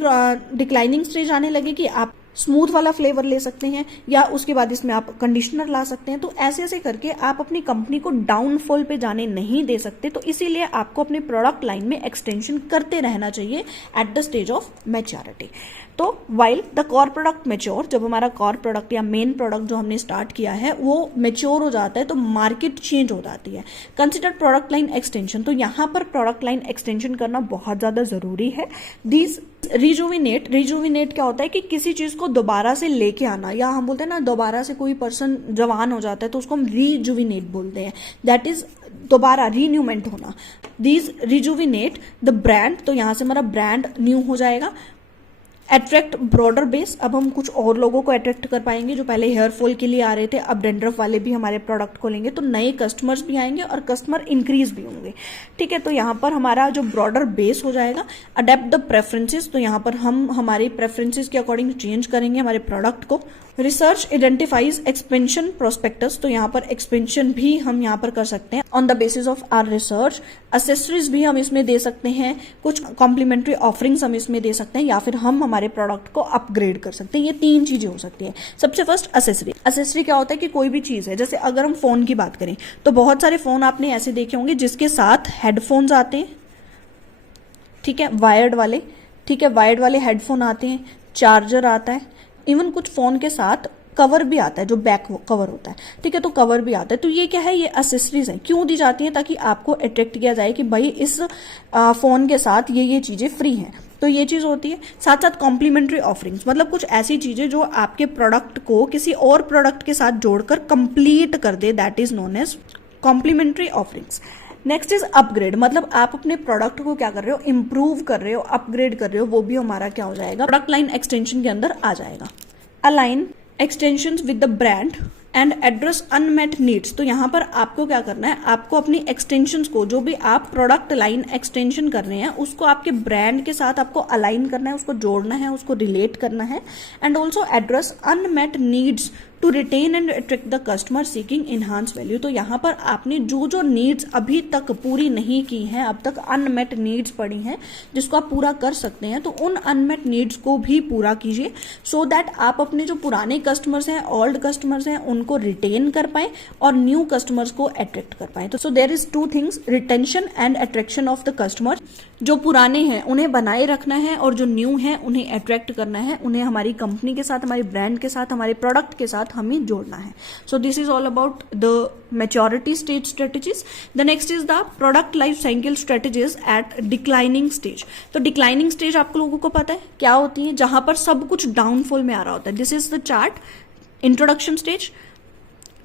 डिक्लाइनिंग स्टेज आने लगेगी, आप स्मूथ वाला फ्लेवर ले सकते हैं या उसके बाद इसमें आप कंडीशनर ला सकते हैं। तो ऐसे ऐसे करके आप अपनी कंपनी को डाउनफॉल पे जाने नहीं दे सकते। तो इसीलिए आपको अपने प्रोडक्ट लाइन में एक्सटेंशन करते रहना चाहिए at the stage of maturity. तो while the core product mature, जब हमारा कॉर प्रोडक्ट या मेन प्रोडक्ट जो हमने स्टार्ट किया है वो मेच्योर हो जाता है, तो मार्केट चेंज हो जाती है। कंसिडर प्रोडक्ट लाइन एक्सटेंशन, तो यहाँ पर प्रोडक्ट लाइन एक्सटेंशन करना बहुत ज्यादा जरूरी है। दीज रिजुविनेट क्या होता है कि किसी चीज को दोबारा से लेके आना, या हम बोलते हैं ना दोबारा से कोई पर्सन जवान हो जाता है तो उसको हम रिजुविनेट बोलते हैं, दैट इज दोबारा रीन्यूमेंट होना। दीज रिजुविनेट द ब्रांड, तो यहां से हमारा ब्रांड न्यू हो जाएगा। अट्रैक्ट ब्रॉडर बेस, अब हम कुछ और लोगों को अट्रैक्ट कर पाएंगे जो पहले हेयर फॉल के लिए आ रहे थे, अब डैंड्रफ वाले भी हमारे प्रोडक्ट को लेंगे, तो नए कस्टमर्स भी आएंगे और कस्टमर इंक्रीज भी होंगे। ठीक है, तो यहाँ पर हमारा जो ब्रॉडर बेस हो जाएगा। अडेप्ट द प्रेफरेंसेस, तो यहाँ पर हम हमारी प्रेफरेंसेस के अकॉर्डिंग चेंज करेंगे हमारे प्रोडक्ट को। रिसर्च आइडेंटिफाइज एक्सपेंशन प्रोस्पेक्टस, तो यहाँ पर एक्सपेंशन भी हम यहाँ पर कर सकते हैं on the basis of our research. Accessories भी हम इसमें दे सकते हैं, कुछ कॉम्प्लीमेंट्री ऑफरिंग्स हम इसमें दे सकते हैं, या फिर हम हमारे प्रोडक्ट को अपग्रेड कर सकते हैं। ये 3 चीजें हो सकती है। सबसे फर्स्ट असेसरी। असेसरी क्या होता है कि कोई भी चीज है, जैसे अगर हम फोन की बात करें तो बहुत सारे फोन आपने ऐसे देखे होंगे जिसके साथ हेडफोन्स आते हैं, ठीक है, वायर्ड वाले, ठीक है, वायर्ड वाले हेडफोन आते हैं, चार्जर आता है, इवन कुछ फोन के साथ कवर भी आता है जो बैक कवर होता है, ठीक है, तो कवर भी आता है। तो ये क्या है, ये एसेसरीज हैं। क्यों दी जाती है? ताकि आपको अट्रैक्ट किया जाए कि भाई इस फोन के साथ ये चीजें फ्री हैं। तो ये चीज होती है। साथ साथ कॉम्प्लीमेंट्री ऑफरिंग्स, मतलब कुछ ऐसी चीजें जो आपके प्रोडक्ट को किसी और प्रोडक्ट के साथ जोड़कर कंप्लीट कर दे, that is known as complementary offerings. Next is upgrade, मतलब आप अपने प्रोडक्ट को क्या कर रहे हो, इंप्रूव कर रहे हो, अपग्रेड कर रहे हो, वो भी हमारा क्या हो जाएगा, प्रोडक्ट लाइन एक्सटेंशन के अंदर आ जाएगा। Align extensions with the brand and address unmet needs, तो यहाँ पर आपको क्या करना है, आपको अपनी एक्सटेंशंस को, जो भी आप प्रोडक्ट लाइन एक्सटेंशन कर रहे हैं उसको आपके ब्रांड के साथ आपको अलाइन करना है, उसको जोड़ना है, उसको रिलेट करना है। And also address unmet needs to retain and attract the customer seeking enhance value, तो यहाँ पर आपने जो जो नीड्स अभी तक पूरी नहीं की हैं, अब तक अनमेट नीड्स पड़ी हैं जिसको आप पूरा कर सकते हैं, तो उन अनमेट नीड्स को भी पूरा कीजिए, सो दैट आप अपने जो पुराने कस्टमर्स हैं, ओल्ड कस्टमर्स हैं, उनको रिटेन कर पाए और न्यू कस्टमर्स को अट्रैक्ट कर पाए। तो so there is two things, retention and attraction of the customer. जो पुराने हैं उन्हें बनाए रखना है और जो न्यू है उन्हें अट्रैक्ट करना है, उन्हें हमारी कंपनी के साथ, हमारे ब्रांड के साथ, हमारे प्रोडक्ट के साथ हमें जोड़ना है। So this is all about the maturity stage strategies. The next is the product life cycle strategies at declining stage. तो डिक्लाइनिंग स्टेज आप लोगों को पता है क्या होती है, जहां पर सब कुछ डाउनफॉल में आ रहा होता है। This is the chart, introduction stage,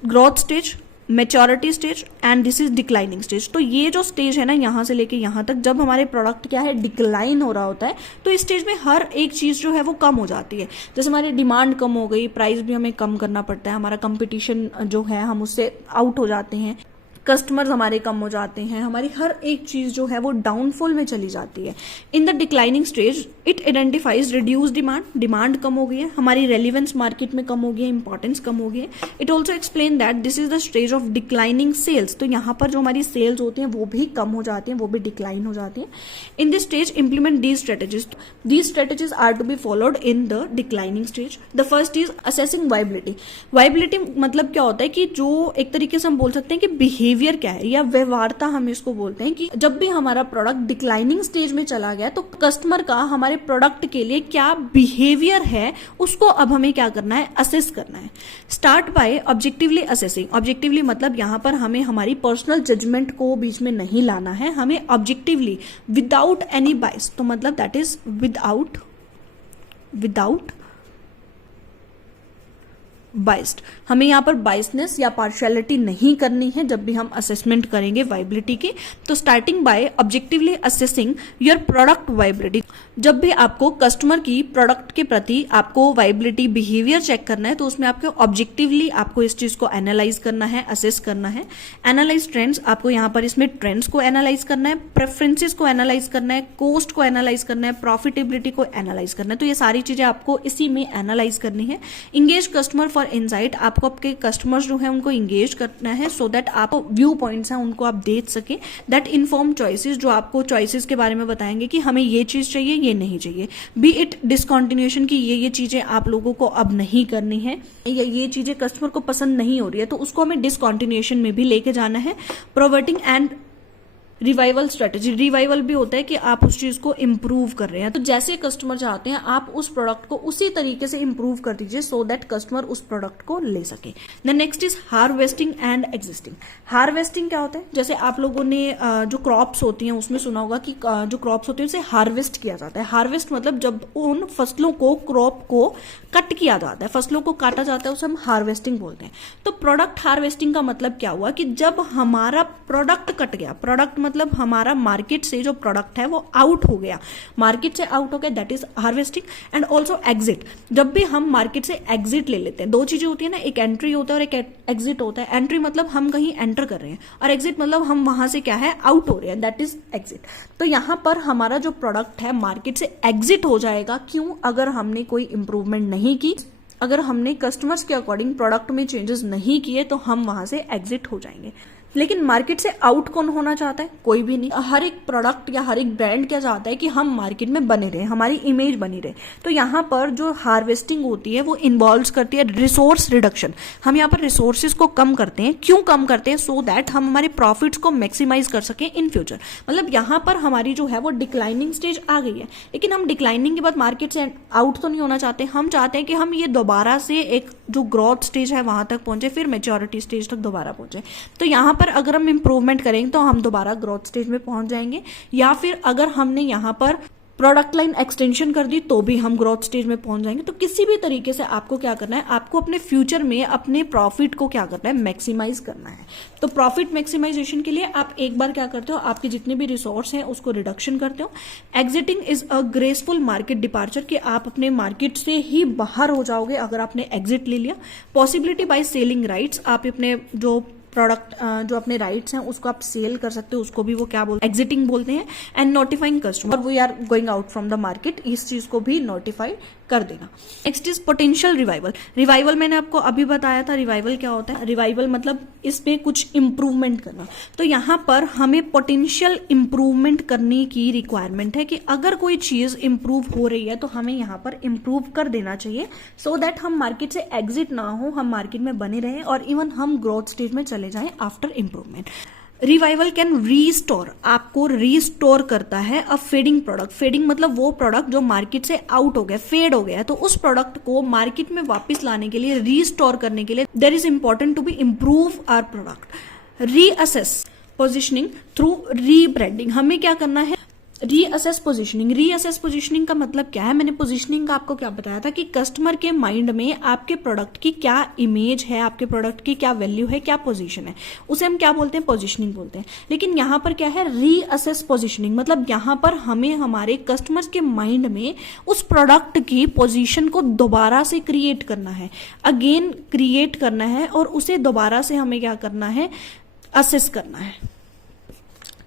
growth stage, maturity stage and this is declining stage. तो ये जो स्टेज है ना, यहां से लेके यहां तक, जब हमारे प्रोडक्ट क्या है, डिक्लाइन हो रहा होता है, तो इस स्टेज में हर एक चीज जो है वो कम हो जाती है। जैसे हमारी डिमांड कम हो गई, प्राइस भी हमें कम करना पड़ता है, हमारा कंपटीशन जो है हम उससे आउट हो जाते हैं, कस्टमर्स हमारे कम हो जाते हैं, हमारी हर एक चीज जो है वो डाउनफॉल में चली जाती है। In the declining stage it identifies reduce demand, demand कम हो गई है, हमारी रेलिवेंस मार्केट में कम हो गई है, इंपॉर्टेंस कम हो गई है। It also explain that this is the stage of declining sales, तो यहाँ पर जो हमारी सेल्स होती हैं वो भी कम हो जाती हैं, वो भी डिक्लाइन हो जाती हैं। In this stage implement these strategies are to be followed in the declining stage. The first is assessing viability. Viability मतलब क्या होता है कि जो एक तरीके से हम बोल सकते हैं कि बिहेवियर क्या है या व्यवहारता हम इसको बोलते हैं, कि जब भी हमारा प्रोडक्ट डिक्लाइनिंग स्टेज में चला गया तो कस्टमर का हमारे प्रोडक्ट के लिए क्या बिहेवियर है, उसको अब हमें क्या करना है, असेस करना है। Start by objectively assessing. Objectively मतलब यहां पर हमें हमारी पर्सनल जजमेंट को बीच में नहीं लाना है, हमें ऑब्जेक्टिवली विदाउट एनी बाइस, तो मतलब दैट इज विदाउट बाइस्ड, हमें यहाँ पर बाइसनेस या पार्शियलिटी नहीं करनी है जब भी हम असेसमेंट करेंगे वाइबिलिटी की। तो starting by objectively assessing your product viability, जब भी आपको कस्टमर की प्रोडक्ट के प्रति आपको वाइबिलिटी बिहेवियर चेक करना है, तो उसमें आपको ऑब्जेक्टिवली आपको इस चीज को एनालाइज करना है, असेस करना है। एनालाइज ट्रेंड्स, आपको यहाँ पर इसमें ट्रेंड्स को एनालाइज करना है, प्रेफरेंसेस को एनालाइज करना है, कोस्ट को एनालाइज करना है, प्रॉफिटेबिलिटी को एनालाइज करना है। तो ये सारी चीजें आपको इसी में एनालाइज करनी है। इंगेज कस्टमर फॉर इनसाइट, आपको आपके कस्टमर्स जो है उनको इंगेज करना है, सो दैट आप व्यू पॉइंट्स हैं उनको आप देख सके। दैट इन्फॉर्म चॉइसेस, जो आपको चॉइसेस के बारे में बताएंगे कि हमें ये चीज चाहिए, ये नहीं चाहिए। बी इट डिसकंटिन्यूएशन, की ये चीजें आप लोगों को अब नहीं करनी है, या ये चीजें कस्टमर को पसंद नहीं हो रही है, तो उसको हमें डिसकंटिन्यूएशन में भी लेके जाना है। प्रोवर्टिंग एंड रिवाइवल स्ट्रेटेजी, रिवाइवल भी होता है कि आप उस चीज को इंप्रूव कर रहे हैं, तो जैसे कस्टमर चाहते हैं आप उस प्रोडक्ट को उसी तरीके से इंप्रूव कर दीजिए, सो दैट कस्टमर उस प्रोडक्ट को ले सके। Then next is harvesting and existing. Harvesting क्या होता है, जैसे आप लोगों ने जो क्रॉप्स होती हैं उसमें सुना होगा कि जो क्रॉप्स होती है उसे हार्वेस्ट किया जाता है। हार्वेस्ट मतलब जब उन फसलों को, क्रॉप को कट किया जाता है, फसलों को काटा जाता है, उसे हम हार्वेस्टिंग बोलते हैं। तो प्रोडक्ट हार्वेस्टिंग का मतलब क्या हुआ कि जब हमारा प्रोडक्ट कट गया, प्रोडक्ट मतलब हमारा मार्केट से जो प्रोडक्ट है वो आउट हो गया, मार्केट से आउट हो गया, that is harvesting. And also exit, जब भी हम मार्केट से एग्जिट ले लेते हैं, दो चीजें होती है ना, एक एंट्री होता है और एक एग्जिट होता है। एंट्री मतलब हम कहीं एंटर कर रहे हैं और एग्जिट मतलब हम वहां से क्या है, आउट हो रहे हैं, दैट इज एग्जिट। तो यहां पर हमारा जो प्रोडक्ट है मार्केट से एग्जिट हो जाएगा, क्यों, अगर हमने कोई इंप्रूवमेंट नहीं की, अगर हमने कस्टमर्स के अकॉर्डिंग प्रोडक्ट में चेंजेस नहीं किए, तो हम वहां से एग्जिट हो जाएंगे। लेकिन मार्केट से आउट कौन होना चाहता है, कोई भी नहीं। हर एक प्रोडक्ट या हर एक ब्रांड क्या चाहता है कि हम मार्केट में बने रहे, हमारी इमेज बनी रहे। तो यहाँ पर जो हार्वेस्टिंग होती है वो इन्वॉल्व करती है रिसोर्स रिडक्शन। हम यहाँ पर रिसोर्सेज को कम करते हैं, क्यों कम करते हैं, सो दैट हम हमारे प्रॉफिट्स को मैक्सिमाइज कर सकें इन फ्यूचर। मतलब यहाँ पर हमारी जो है वो डिक्लाइनिंग स्टेज आ गई है, लेकिन हम डिक्लाइनिंग के बाद मार्केट से आउट तो नहीं होना चाहते, हम चाहते हैं कि हम ये दोबारा से एक जो ग्रोथ स्टेज है वहां तक पहुंचे, फिर मैच्योरिटी स्टेज तक दोबारा पहुंचे। तो यहाँ पर अगर हम इंप्रूवमेंट करेंगे तो हम दोबारा ग्रोथ स्टेज में पहुंच जाएंगे, या फिर अगर हमने यहाँ पर प्रोडक्ट लाइन एक्सटेंशन कर दी तो भी हम ग्रोथ स्टेज में पहुंच जाएंगे। तो किसी भी तरीके से आपको क्या करना है, आपको अपने फ्यूचर में अपने प्रॉफिट को क्या करना है, मैक्सिमाइज करना है। तो प्रॉफिट मैक्सिमाइजेशन के लिए आप एक बार क्या करते हो, आपके जितने भी रिसोर्स हैं उसको रिडक्शन करते हो। Exiting is a graceful market departure, कि आप अपने मार्केट से ही बाहर हो जाओगे अगर आपने एग्जिट ले लिया। पॉसिबिलिटी बाय सेलिंग राइट्स, आप अपने जो प्रोडक्ट जो अपने राइट्स हैं उसको आप सेल कर सकते हो, उसको भी वो क्या बोलते हैं, एग्जिटिंग बोलते हैं। And notifying customer, we are going out from the market, इस चीज को भी नोटिफाई कर देना। Next is potential revival. Revival मैंने आपको अभी बताया था, रिवाइवल क्या होता है। रिवाइवल मतलब इसमें कुछ इंप्रूवमेंट करना। तो यहां पर हमें पोटेंशियल इंप्रूवमेंट करने की रिक्वायरमेंट है कि अगर कोई चीज इंप्रूव हो रही है तो हमें यहां पर इंप्रूव कर देना चाहिए, सो दैट हम मार्केट से एग्जिट ना हो, हम मार्केट में बने रहें और इवन हम ग्रोथ स्टेज में चले जाएं after improvement. Revival can restore, आपको रीस्टोर करता है अ फेडिंग प्रोडक्ट। फेडिंग मतलब वो प्रोडक्ट जो मार्केट से आउट हो गया, फेड हो गया, तो उस प्रोडक्ट को मार्केट में वापस लाने के लिए, रीस्टोर करने के लिए there is important to be improve our product. Reassess positioning through rebranding, हमें क्या करना है, रीअसेस पोजीशनिंग। रीअसेस पोजीशनिंग का मतलब क्या है, मैंने पोजीशनिंग का आपको क्या बताया था कि कस्टमर के माइंड में आपके प्रोडक्ट की क्या इमेज है, आपके प्रोडक्ट की क्या वैल्यू है, क्या पोजीशन है, उसे हम क्या बोलते हैं, पोजीशनिंग बोलते हैं। लेकिन यहां पर क्या है, रीअसेस पोजीशनिंग, मतलब यहां पर हमें हमारे कस्टमर्स के माइंड में उस प्रोडक्ट की पोजीशन को दोबारा से क्रिएट करना है, अगेन क्रिएट करना है, और उसे दोबारा से हमें क्या करना है, असेस करना है।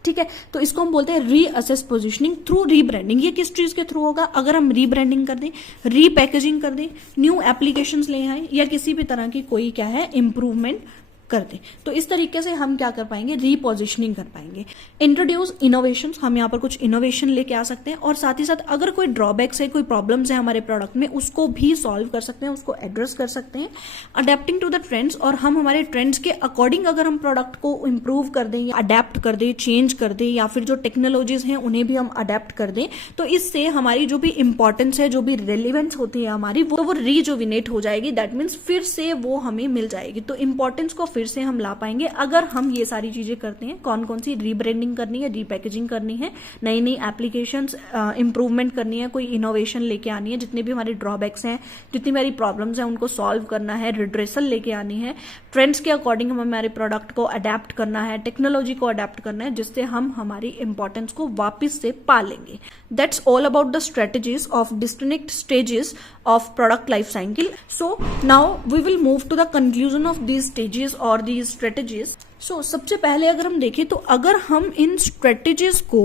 ठीक है, तो इसको हम बोलते हैं रीअसेस पोजीशनिंग थ्रू रीब्रांडिंग। ये किस चीज के थ्रू होगा, अगर हम रीब्रांडिंग कर दें, रीपैकेजिंग कर दें, न्यू एप्लीकेशंस ले आए, या किसी भी तरह की कोई क्या है इंप्रूवमेंट कर दे, तो इस तरीके से हम क्या कर पाएंगे, रीपोजिशनिंग कर पाएंगे। इंट्रोड्यूस इनोवेशन, हम यहाँ पर कुछ इनोवेशन लेके आ सकते हैं, और साथ ही साथ अगर कोई ड्रॉबैक्स है, कोई प्रॉब्लम्स है हमारे प्रोडक्ट में, उसको भी सॉल्व कर सकते हैं, उसको एड्रेस कर सकते हैं। अडेप्टिंग टू द ट्रेंड्स, और हम हमारे ट्रेंड्स के अकॉर्डिंग अगर हम प्रोडक्ट को इंप्रूव कर दें, या अडेप्ट कर दें, चेंज कर दें, या फिर जो टेक्नोलॉजीज हैं उन्हें भी हम अडेप्ट कर दें, तो इससे हमारी जो भी इंपॉर्टेंस है, जो भी रेलिवेंस होती है हमारी, वो रीजुविनेट हो जाएगी। दैट मीन्स फिर से वो हमें मिल जाएगी। तो इंपॉर्टेंस को फिर से हम ला पाएंगे अगर हम ये सारी चीजें करते हैं। कौन कौन सी, रीब्रांडिंग करनी है, रीपैकेजिंग करनी है, नई नई एप्लीकेशंस इंप्रूवमेंट करनी है, कोई इनोवेशन लेके आनी है, जितने भी हमारे ड्रॉबैक्स हैं, जितनी हमारी प्रॉब्लम्स हैं उनको सॉल्व करना है, रिड्रेसल लेके आनी है, ट्रेंड्स के अकॉर्डिंग हम हमारे प्रोडक्ट को अडेप्ट करना है, टेक्नोलॉजी को अडेप्ट करना है, जिससे हम हमारी इंपॉर्टेंस को वापस से पा लेंगे। That's all about the strategies of distinct stages of product life cycle. So now we will move to the conclusion of these stages or these strategies. So सबसे पहले अगर हम देखें तो अगर हम इन स्ट्रेटेजीज को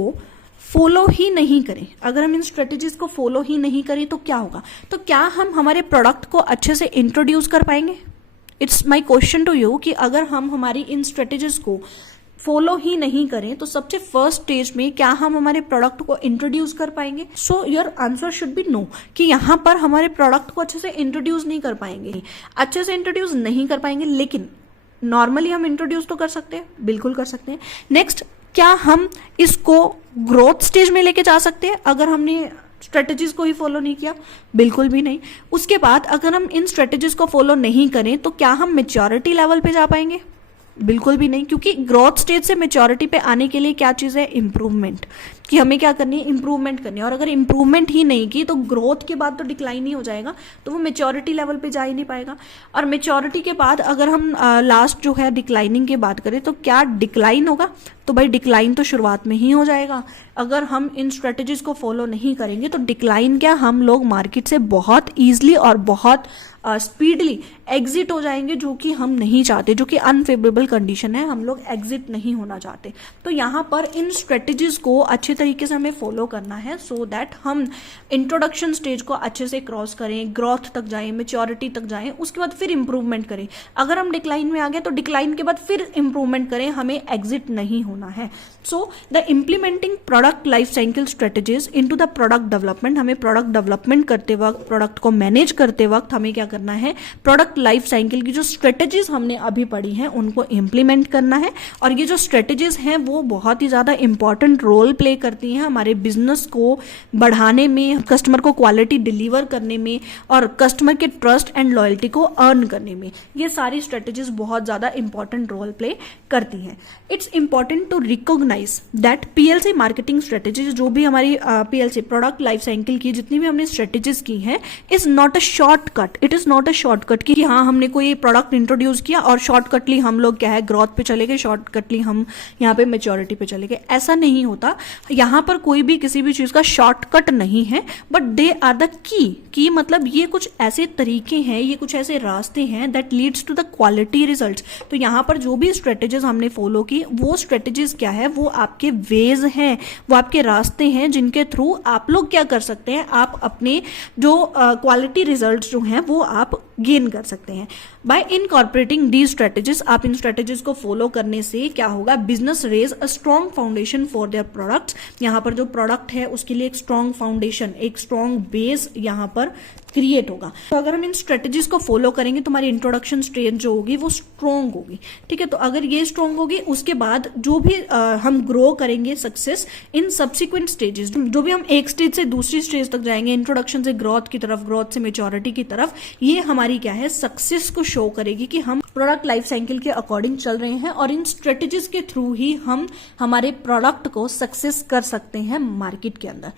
फॉलो ही नहीं करें, अगर हम इन स्ट्रेटेजीज को फॉलो ही नहीं करें तो क्या होगा, तो क्या हम हमारे प्रोडक्ट को अच्छे से इंट्रोड्यूस कर पाएंगे। It's my question to you कि अगर हम हमारी इन स्ट्रेटेजीज को फॉलो ही नहीं करें तो सबसे फर्स्ट स्टेज में क्या हम हमारे प्रोडक्ट को इंट्रोड्यूस कर पाएंगे। So your answer should be no, कि यहां पर हमारे प्रोडक्ट को अच्छे से इंट्रोड्यूस नहीं कर पाएंगे, अच्छे से इंट्रोड्यूस नहीं कर पाएंगे, लेकिन नॉर्मली हम इंट्रोड्यूस तो कर सकते हैं, बिल्कुल कर सकते हैं। नेक्स्ट, क्या हम इसको ग्रोथ स्टेज में लेके जा सकते हैं अगर हमने स्ट्रेटेजीज को ही फॉलो नहीं किया, बिल्कुल भी नहीं। उसके बाद अगर हम इन स्ट्रेटेजीज को फॉलो नहीं करें तो क्या हम मैच्योरिटी लेवल पे जा पाएंगे, बिल्कुल भी नहीं, क्योंकि ग्रोथ स्टेज से मैच्योरिटी पे आने के लिए क्या चीज है, इंप्रूवमेंट, कि हमें क्या करनी है, इंप्रूवमेंट करनी है। और अगर इंप्रूवमेंट ही नहीं की तो ग्रोथ के बाद तो डिक्लाइन ही हो जाएगा, तो वो मैच्योरिटी लेवल पे जा ही नहीं पाएगा। और मैच्योरिटी के बाद अगर हम लास्ट जो है डिक्लाइनिंग की बात करें तो क्या डिक्लाइन होगा, तो भाई डिक्लाइन तो शुरुआत में ही हो जाएगा। अगर हम इन स्ट्रेटेजीज को फॉलो नहीं करेंगे तो डिक्लाइन क्या, हम लोग मार्केट से बहुत ईजिली और बहुत स्पीडली एग्जिट हो जाएंगे, जो कि हम नहीं चाहते, जो कि अनफेवरेबल कंडीशन है, हम लोग एग्जिट नहीं होना चाहते। तो यहाँ पर इन स्ट्रेटेजीज को अच्छे तरीके से हमें फॉलो करना है, सो दैट हम इंट्रोडक्शन स्टेज को अच्छे से क्रॉस करें, ग्रोथ तक जाएं, मैच्योरिटी तक जाएं, उसके बाद फिर इंप्रूवमेंट करें। अगर हम डिक्लाइन में आ गए तो डिक्लाइन के बाद फिर इंप्रूवमेंट करें, हमें एग्जिट नहीं होना है। So the implementing product life cycle strategies into the product development, हमें प्रोडक्ट डेवलपमेंट करते वक्त, प्रोडक्ट को मैनेज करते वक्त हमें क्या करना है, प्रोडक्ट लाइफ साइकिल की जो स्ट्रेटेजीज हमने अभी पढ़ी हैं उनको इंप्लीमेंट करना है। और ये जो स्ट्रेटेजीज हैं वो बहुत ही ज्यादा इंपॉर्टेंट रोल प्ले करती हैं हमारे बिजनेस को बढ़ाने में, कस्टमर को क्वालिटी डिलीवर करने में और कस्टमर के ट्रस्ट एंड लॉयल्टी को अर्न करने में। ये सारी स्ट्रेटेजीज बहुत ज्यादा इंपॉर्टेंट रोल प्ले करती हैं। It's important to recognize that PLC marketing strategies, जो भी हमारी पीएलसी प्रोडक्ट लाइफ साइकिल की जितनी भी हमने स्ट्रेटेजीज की हैं, is not a shortcut. It is not a shortcut कि हाँ हमने कोई प्रोडक्ट इंट्रोड्यूस किया और शॉर्टकटली हम लोग क्या है ग्रोथ पे चले गए, शॉर्टकटली हम यहाँ पे मेच्योरिटी पे चले गए। ऐसा नहीं होता। यहाँ पर कोई भी किसी भी चीज का शॉर्टकट नहीं है, but they are the key मतलब ये कुछ ऐसे तरीके हैं, ये कुछ ऐसे रास्ते हैं that leads to the quality results. तो यहाँ पर जो भी स्ट्रेटेजीज हमने फॉलो की, वो स्ट्रेटेजीज क्या है, वो आपके वेज हैं, वो आपके रास्ते हैं जिनके थ्रू आप लोग क्या कर सकते हैं, आप अपने जो क्वालिटी रिजल्ट्स जो हैं वो आप गेन कर सकते हैं। बाय इनकॉर्पोरेटिंग दी स्ट्रेटेजीज, आप इन स्ट्रेटेजीज को फॉलो करने से क्या होगा, business raise a strong foundation for their products. यहाँ पर जो प्रोडक्ट है उसके लिए एक स्ट्रॉन्ग फाउंडेशन, एक स्ट्रॉन्ग बेस यहाँ पर क्रिएट होगा। तो अगर हम इन स्ट्रेटेजीज को फॉलो करेंगे तो हमारी इंट्रोडक्शन स्टेज जो होगी वो स्ट्रॉन्ग होगी। ठीक है, तो अगर ये स्ट्रॉन्ग होगी, उसके बाद जो भी हम ग्रो करेंगे सक्सेस इन सब्सिक्वेंट स्टेजेस, जो भी हम एक स्टेज से दूसरी स्टेज तक जाएंगे, इंट्रोडक्शन से ग्रोथ की तरफ, ग्रोथ से मेच्योरिटी की तरफ, ये हमारी क्या है सक्सेस को शो करेगी कि हम प्रोडक्ट लाइफ साइकिल के अकॉर्डिंग चल रहे हैं और इन स्ट्रेटेजीज के थ्रू ही हम हमारे प्रोडक्ट को सक्सेस कर सकते हैं मार्केट के अंदर।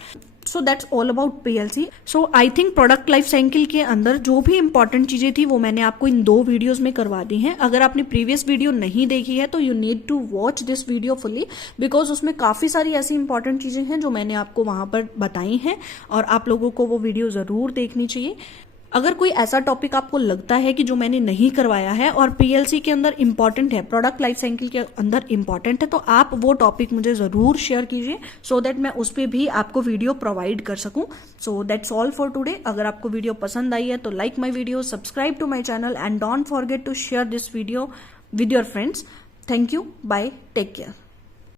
सो that's all about PLC. So I think product life cycle के अंदर जो भी इंपॉर्टेंट चीजें थी वो मैंने आपको इन 2 वीडियोस में करवा दी हैं। अगर आपने प्रीवियस वीडियो नहीं देखी है तो you need to watch this video fully, because उसमें काफी सारी ऐसी इंपॉर्टेंट चीजें हैं जो मैंने आपको वहां पर बताई हैं और आप लोगों को वो वीडियो जरूर देखनी चाहिए। अगर कोई ऐसा टॉपिक आपको लगता है कि जो मैंने नहीं करवाया है और पीएलसी के अंदर इंपॉर्टेंट है, प्रोडक्ट लाइफ साइकिल के अंदर इंपॉर्टेंट है, तो आप वो टॉपिक मुझे जरूर शेयर कीजिए सो दैट मैं उस पर भी आपको वीडियो प्रोवाइड कर सकूं। So that's all for today. अगर आपको वीडियो पसंद आई है तो like my video, subscribe to my channel and don't forget to share this video with your friends. Thank you, bye, take care.